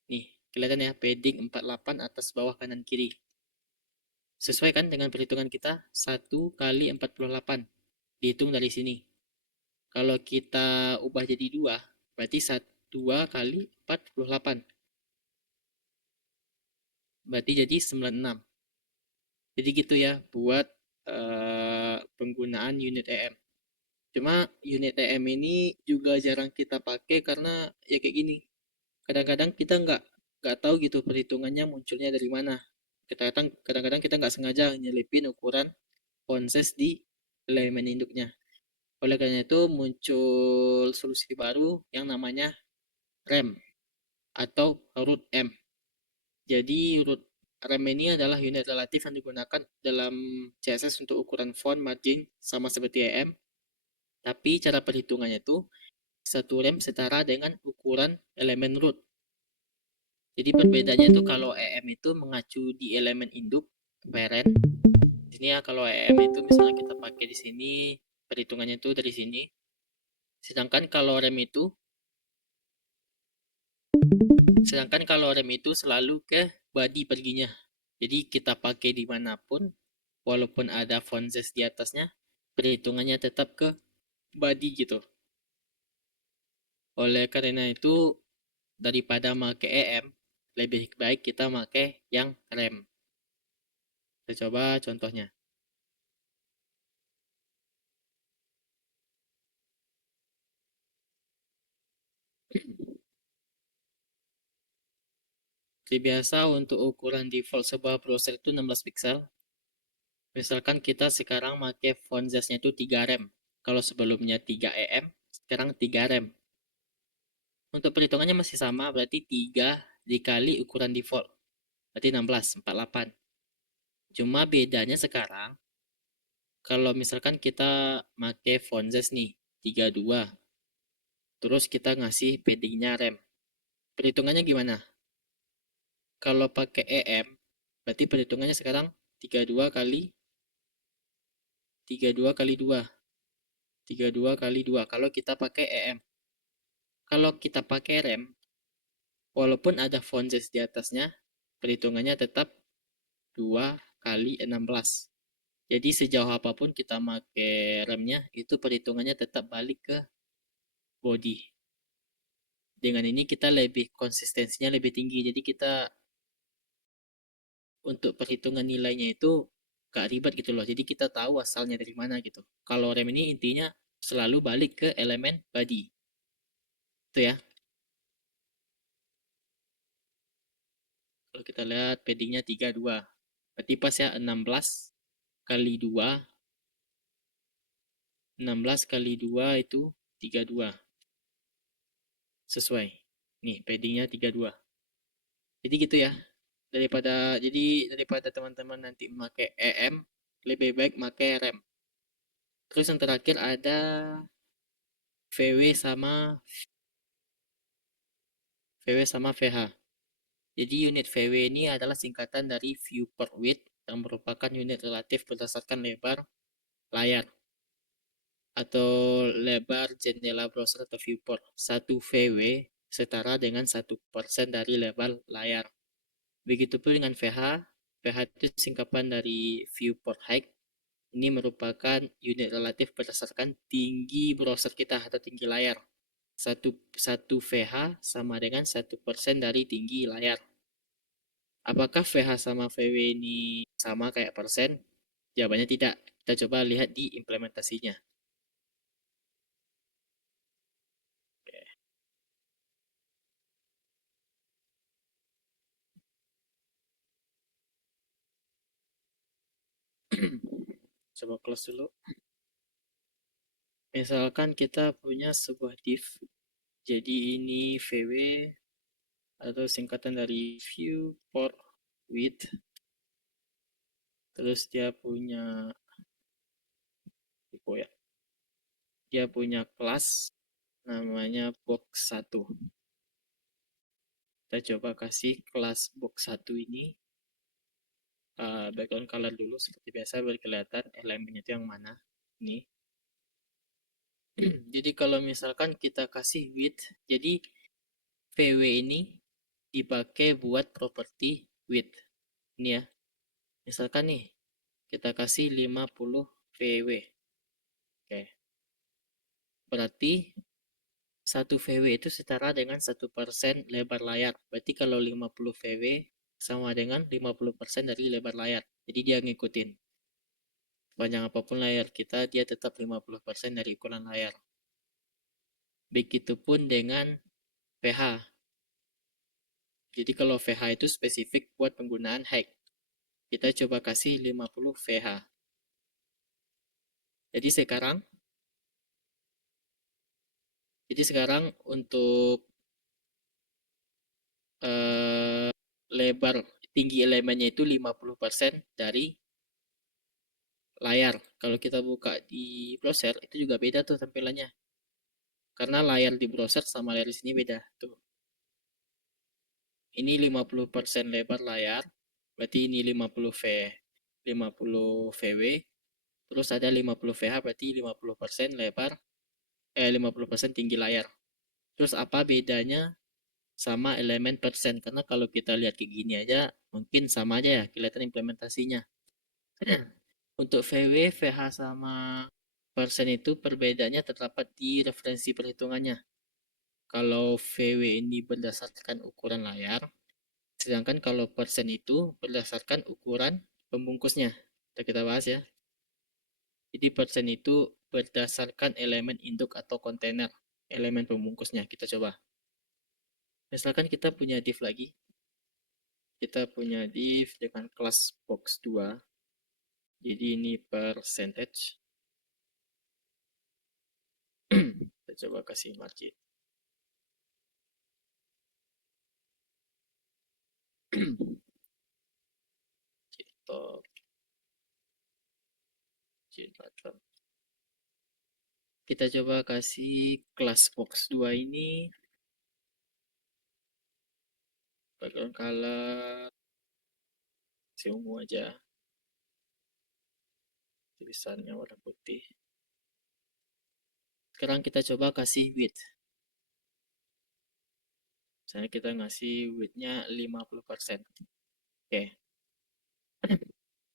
Nih, kelihatan ya padding 48 atas bawah kanan kiri. Sesuai kan dengan perhitungan kita 1 kali 48. Dihitung dari sini. Kalau kita ubah jadi 2, berarti 2 kali 48. Berarti jadi 96. Jadi gitu ya buat penggunaan unit EM. Cuma unit EM ini juga jarang kita pakai karena ya kayak gini. Kadang-kadang kita nggak tahu gitu perhitungannya munculnya dari mana. Kadang-kadang kita nggak sengaja nyelipin ukuran font size di elemen induknya. Oleh karena itu muncul solusi baru yang namanya rem atau root M. Jadi root rem ini adalah unit relatif yang digunakan dalam CSS untuk ukuran font margin sama seperti EM. Tapi cara perhitungannya itu satu rem setara dengan ukuran elemen root. Jadi perbedaannya itu kalau EM itu mengacu di elemen induk parent. Di sini ya kalau EM itu misalnya kita pakai di sini perhitungannya itu dari sini. Sedangkan kalau rem itu selalu ke body perginya. Jadi kita pakai dimanapun, walaupun ada font size di atasnya, perhitungannya tetap ke body gitu. Oleh karena itu, daripada pakai EM, lebih baik kita pakai yang rem. Kita coba contohnya. Seperti biasa untuk ukuran default sebuah browser itu 16 pixel. Misalkan kita sekarang pakai font size-nya itu 3 rem. Kalau sebelumnya 3 EM, sekarang 3 rem. Untuk perhitungannya masih sama, berarti 3 dikali ukuran default. Berarti 16, 48. Cuma bedanya sekarang, kalau misalkan kita pakai font size nih, 32. Terus kita ngasih paddingnya rem. Perhitungannya gimana? Kalau pakai EM, berarti perhitungannya sekarang 32 kali 32 kali 2. 32 kali 2 kalau kita pakai EM. Kalau kita pakai rem, walaupun ada font size di atasnya, perhitungannya tetap 2 kali 16. Jadi sejauh apapun kita pakai remnya, itu perhitungannya tetap balik ke body. Dengan ini kita konsistensinya lebih tinggi. Jadi kita untuk perhitungan nilainya itu gak ribet gitu loh. Jadi kita tahu asalnya dari mana gitu. Kalau rem ini intinya selalu balik ke elemen body. Itu ya. Kalau kita lihat paddingnya 32. Berarti pas ya 16 kali 2. 16 kali 2 itu 32. Sesuai. Nih paddingnya 32. Jadi gitu ya. Daripada teman-teman nanti memakai EM, lebih baik pakai rem. Terus yang terakhir ada VW sama VH. Jadi unit VW ini adalah singkatan dari view per width yang merupakan unit relatif berdasarkan lebar layar. atau lebar jendela browser atau viewport. 1 VW setara dengan 1% dari lebar layar. Begitupun dengan VH. VH itu singkatan dari viewport height. Ini merupakan unit relatif berdasarkan tinggi browser kita atau tinggi layar. 1 VH sama dengan 1% dari tinggi layar. Apakah VH sama VW ini sama kayak persen? Jawabannya tidak. Kita coba lihat di implementasinya. Coba close dulu. Misalkan kita punya sebuah div. Jadi ini VW atau singkatan dari viewport width. Terus dia punya ya. Dia punya kelas namanya box 1. Kita coba kasih kelas box 1 ini background color dulu seperti biasa biar kelihatan elemennya itu yang mana. Ini. Jadi kalau misalkan kita kasih width, jadi VW ini dipakai buat properti width. Ini ya. Misalkan nih, kita kasih 50 VW. Oke. Berarti 1 VW itu setara dengan 1% lebar layar. Berarti kalau 50 VW sama dengan 50% dari lebar layar. Jadi dia ngikutin. Panjang apapun layar kita, dia tetap 50% dari ukuran layar. Begitupun dengan VH. Jadi kalau VH itu spesifik buat penggunaan height. Kita coba kasih 50 VH. Jadi sekarang untuk lebar tinggi elemennya itu 50% dari layar. Kalau kita buka di browser itu juga beda tuh tampilannya. Karena layar di browser sama layar di sini beda. Tuh. Ini 50% lebar layar. Berarti ini 50 VW. Terus ada 50 VH berarti 50% lebar 50% tinggi layar. Terus apa bedanya sama elemen persen? Karena kalau kita lihat kayak gini aja mungkin sama aja ya kelihatan implementasinya. Untuk VW, VH sama persen itu perbedaannya terdapat di referensi perhitungannya. Kalau VW ini berdasarkan ukuran layar, sedangkan kalau persen itu berdasarkan ukuran pembungkusnya. Kita bahas ya. Jadi persen itu berdasarkan elemen induk atau kontainer, elemen pembungkusnya. Kita coba. Misalkan kita punya div lagi. Kita punya div dengan kelas box 2. Jadi ini percentage. Kita coba kasih margin. Kita coba kasih kelas box 2 ini background color ungu aja, tulisannya warna putih. Sekarang kita coba kasih width. Misalnya kita ngasih width-nya 50%. Oke.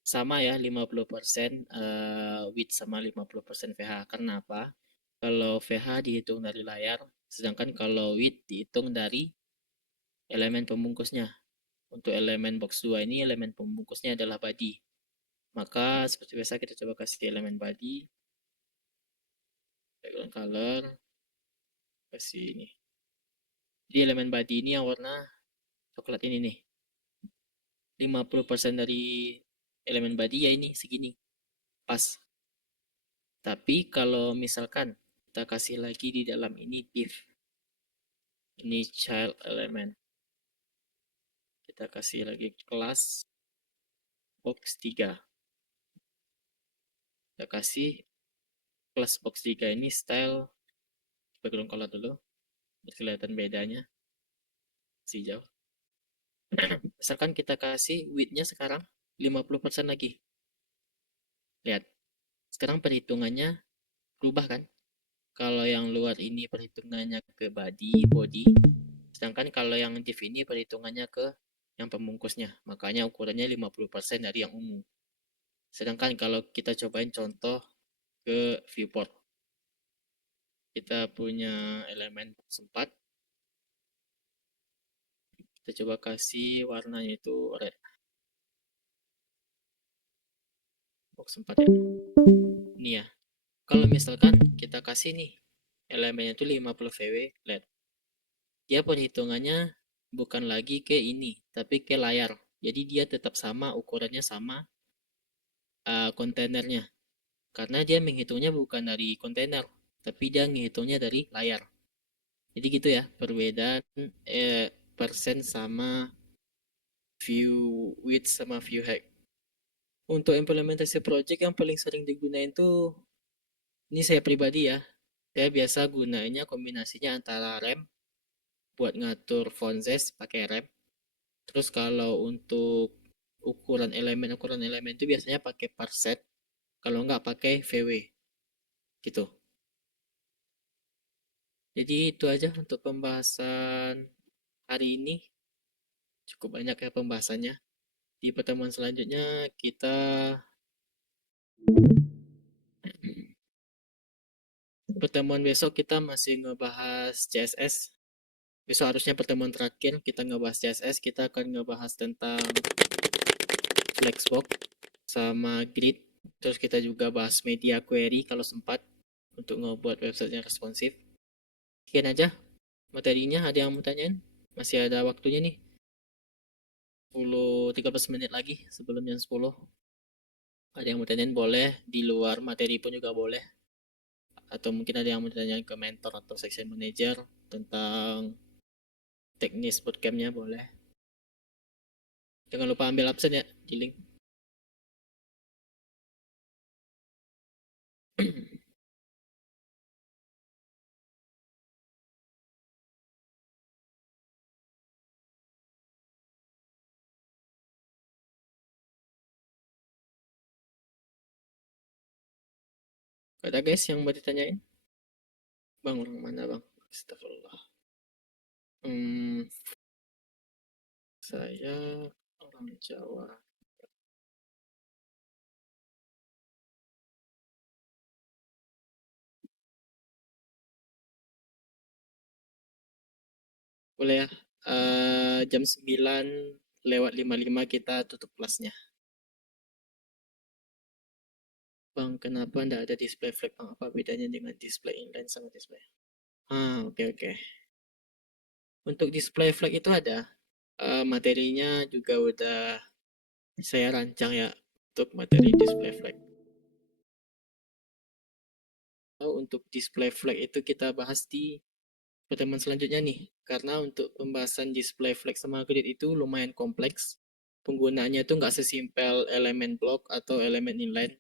Sama ya 50% width sama 50% VH. Karena apa? Kalau VH dihitung dari layar, sedangkan kalau width dihitung dari elemen pembungkusnya. Untuk elemen box 2 ini elemen pembungkusnya adalah body. Maka seperti biasa kita coba kasih elemen body, background color, kasih ini. Jadi elemen body ini yang warna coklat ini nih. 50% dari elemen body ya ini segini. Pas. Tapi kalau misalkan kita kasih lagi di dalam ini div. Ini child element. Kita kasih lagi kelas box 3. Kita kasih kelas box 3 ini style background color dulu. Biar kelihatan bedanya. Si jauh. Misalkan kita kasih width-nya sekarang 50% lagi. Lihat. Sekarang perhitungannya berubah kan. Kalau yang luar ini perhitungannya ke body, sedangkan kalau yang div ini perhitungannya ke yang pembungkusnya. Makanya ukurannya 50% dari yang umum. Sedangkan kalau kita cobain contoh ke viewport, kita punya elemen box 4, kita coba kasih warnanya itu red, box 4 ya. Ini ya, kalau misalkan kita kasih nih elemennya itu 50 VW LED, dia perhitungannya bukan lagi ke ini, tapi ke layar. Jadi dia tetap sama, ukurannya sama kontainernya. Karena dia menghitungnya bukan dari kontainer, tapi dia menghitungnya dari layar. Jadi gitu ya, perbedaan persen sama view width sama view height. Untuk implementasi project yang paling sering digunain tuh, ini saya pribadi ya, saya biasa gunainya kombinasinya antara rem buat ngatur font size pakai rem. Terus kalau untuk ukuran elemen itu biasanya pakai parset, kalau nggak pakai VW gitu. Jadi itu aja untuk pembahasan hari ini. Cukup banyak ya pembahasannya. Di pertemuan selanjutnya kita pertemuan besok kita masih ngebahas CSS. Besok harusnya pertemuan terakhir kita ngebahas CSS. Kita akan ngebahas tentang Flexbox sama Grid. Terus kita juga bahas media query kalau sempat untuk ngebuat websitenya responsif. Sekian aja materinya. Ada yang mau tanyain? Masih ada waktunya nih. 13 menit lagi sebelum jam 10. Ada yang mau tanyain boleh. Di luar materi pun juga boleh. Atau mungkin ada yang mau tanyain ke mentor atau section manager tentang teknis bootcampnya boleh. Jangan lupa ambil absen ya di link. Ada guys yang mau ditanyain? Bang, orang mana bang? Astagfirullah. Hmm, saya orang Jawa. Boleh ya? Jam 9 lewat 55 kita tutup kelasnya. Bang, kenapa nggak ada display flag bang? Apa bedanya dengan display inline sama display? Oke oke. Untuk display flag itu ada materinya juga udah saya rancang ya untuk materi display flag. Untuk display flag itu kita bahas di pertemuan selanjutnya nih. Karena untuk pembahasan display flag sama grid itu lumayan kompleks. Penggunaannya itu nggak sesimpel elemen block atau elemen inline.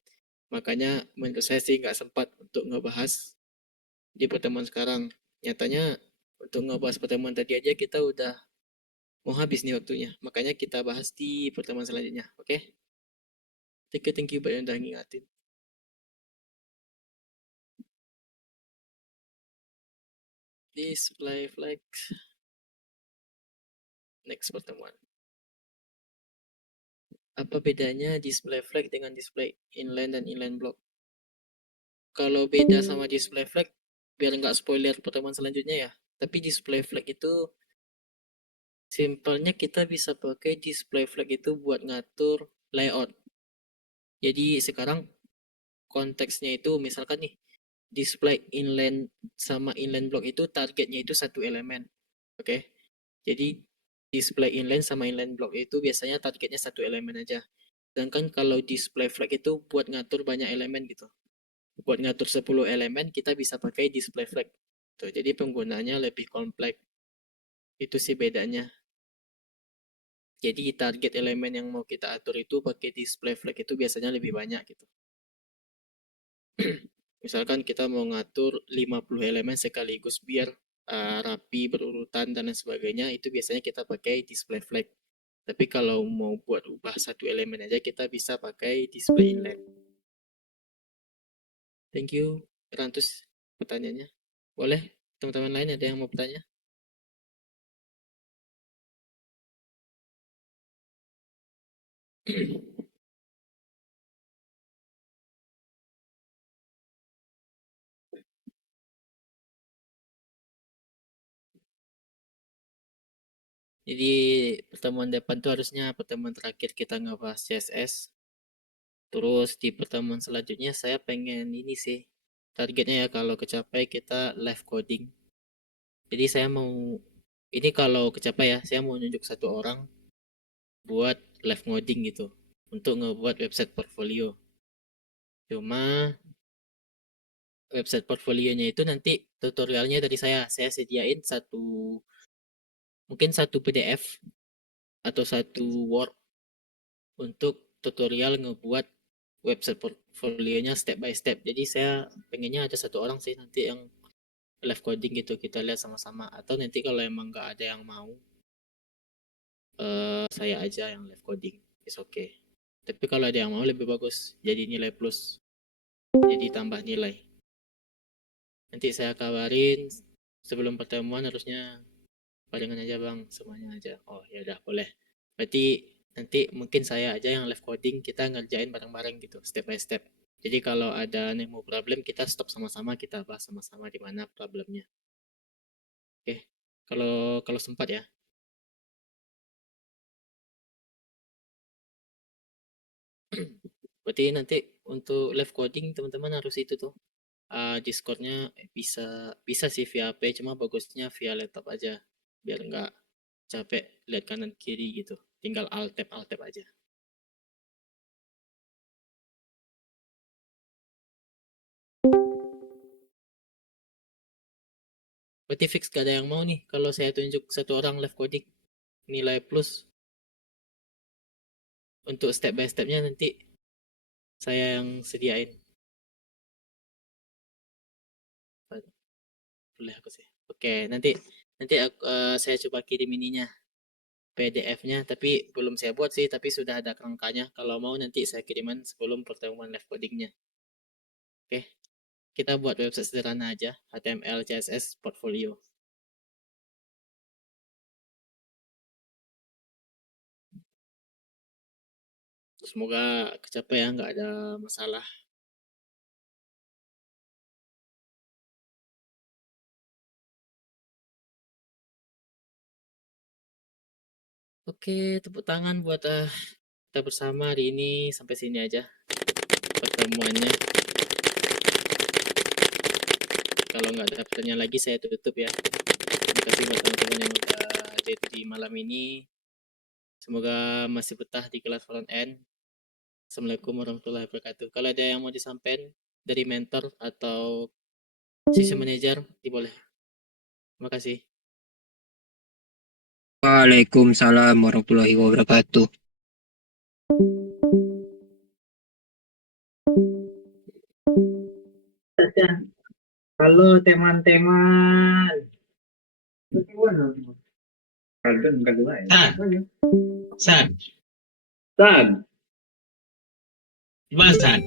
Makanya menurut saya sih nggak sempat untuk ngebahas di pertemuan sekarang. Nyatanya untuk ngebahas pertemuan tadi aja kita udah mau habis nih waktunya. Makanya kita bahas di pertemuan selanjutnya. Oke? Thank you buat yang udah ngingatin. Display flag next pertemuan. Apa bedanya display flag dengan display inline dan inline block? Kalau beda sama display flag, biar nggak spoiler pertemuan selanjutnya ya. Tapi display flag itu simpelnya kita bisa pakai display flag itu buat ngatur layout. Jadi sekarang konteksnya itu misalkan nih display inline sama inline block itu targetnya itu satu elemen. Oke. Jadi display inline sama inline block itu biasanya targetnya satu elemen aja. Sedangkan kalau display flag itu buat ngatur banyak elemen gitu. Buat ngatur 10 elemen kita bisa pakai display flag. Tuh, jadi penggunaannya lebih kompleks. Itu sih bedanya. Jadi target elemen yang mau kita atur itu pakai display flag itu biasanya lebih banyak gitu. Misalkan kita mau ngatur 50 elemen sekaligus biar rapi, berurutan, dan lain sebagainya, itu biasanya kita pakai display flag. Tapi kalau mau buat ubah satu elemen aja, kita bisa pakai display inline. Thank you. Rantus pertanyaannya. Boleh teman-teman lain ada yang mau bertanya? Jadi pertemuan depan tuh harusnya pertemuan terakhir kita ngebahas CSS. Terus di pertemuan selanjutnya saya pengen ini sih. Targetnya ya kalau kecapai kita live coding. Jadi saya mau ini kalau kecapai ya, saya mau nunjuk satu orang buat live coding gitu untuk ngebuat website portfolio. Cuma website portfolionya itu nanti tutorialnya dari saya sediain mungkin satu PDF atau satu Word untuk tutorial ngebuat website portfolionya step by step. Jadi saya pengennya ada satu orang sih nanti yang live coding gitu, kita lihat sama-sama. Atau nanti kalau emang nggak ada yang mau, saya aja yang live coding, is okay. Tapi kalau ada yang mau lebih bagus, jadi nilai plus, jadi tambah nilai. Nanti saya kabarin sebelum pertemuan, harusnya barengan aja bang, semuanya aja. Oh ya udah boleh. Berarti nanti mungkin saya aja yang live coding, kita ngerjain bareng-bareng gitu, step by step. Jadi kalau ada nemu problem, kita stop sama-sama, kita bahas sama-sama di mana problemnya. Oke, kalau kalau sempat ya. Berarti nanti untuk live coding teman-teman harus itu tuh. Discordnya bisa bisa sih via HP, cuma bagusnya via laptop aja biar nggak capek lihat kanan kiri gitu. Tinggal alt tab aja. Berarti fix gak ada yang mau nih kalau saya tunjuk satu orang live coding nilai plus. Untuk step by stepnya nanti saya yang sediain. Boleh aku sih. Oke, nanti nanti saya coba kirim ininya PDF-nya, tapi belum saya buat sih, tapi sudah ada kerangkanya. Kalau mau nanti saya kiriman sebelum pertemuan live codingnya. Oke, kita buat website sederhana aja, HTML, CSS, portfolio. Semoga kecapai ya, nggak ada masalah. Oke, tepuk tangan buat kita bersama hari ini. Sampai sini aja pertemuannya. Kalau nggak ada pertanyaan lagi, saya tutup ya. Terima kasih buat teman-teman yang udah hadir di malam ini. Semoga masih betah di kelas front end. Assalamualaikum warahmatullahi wabarakatuh. Kalau ada yang mau disampaikan dari mentor atau sisi manager, boleh. Terima kasih. Waalaikumsalam warahmatullahi wabarakatuh. Halo teman-teman. San, San, San,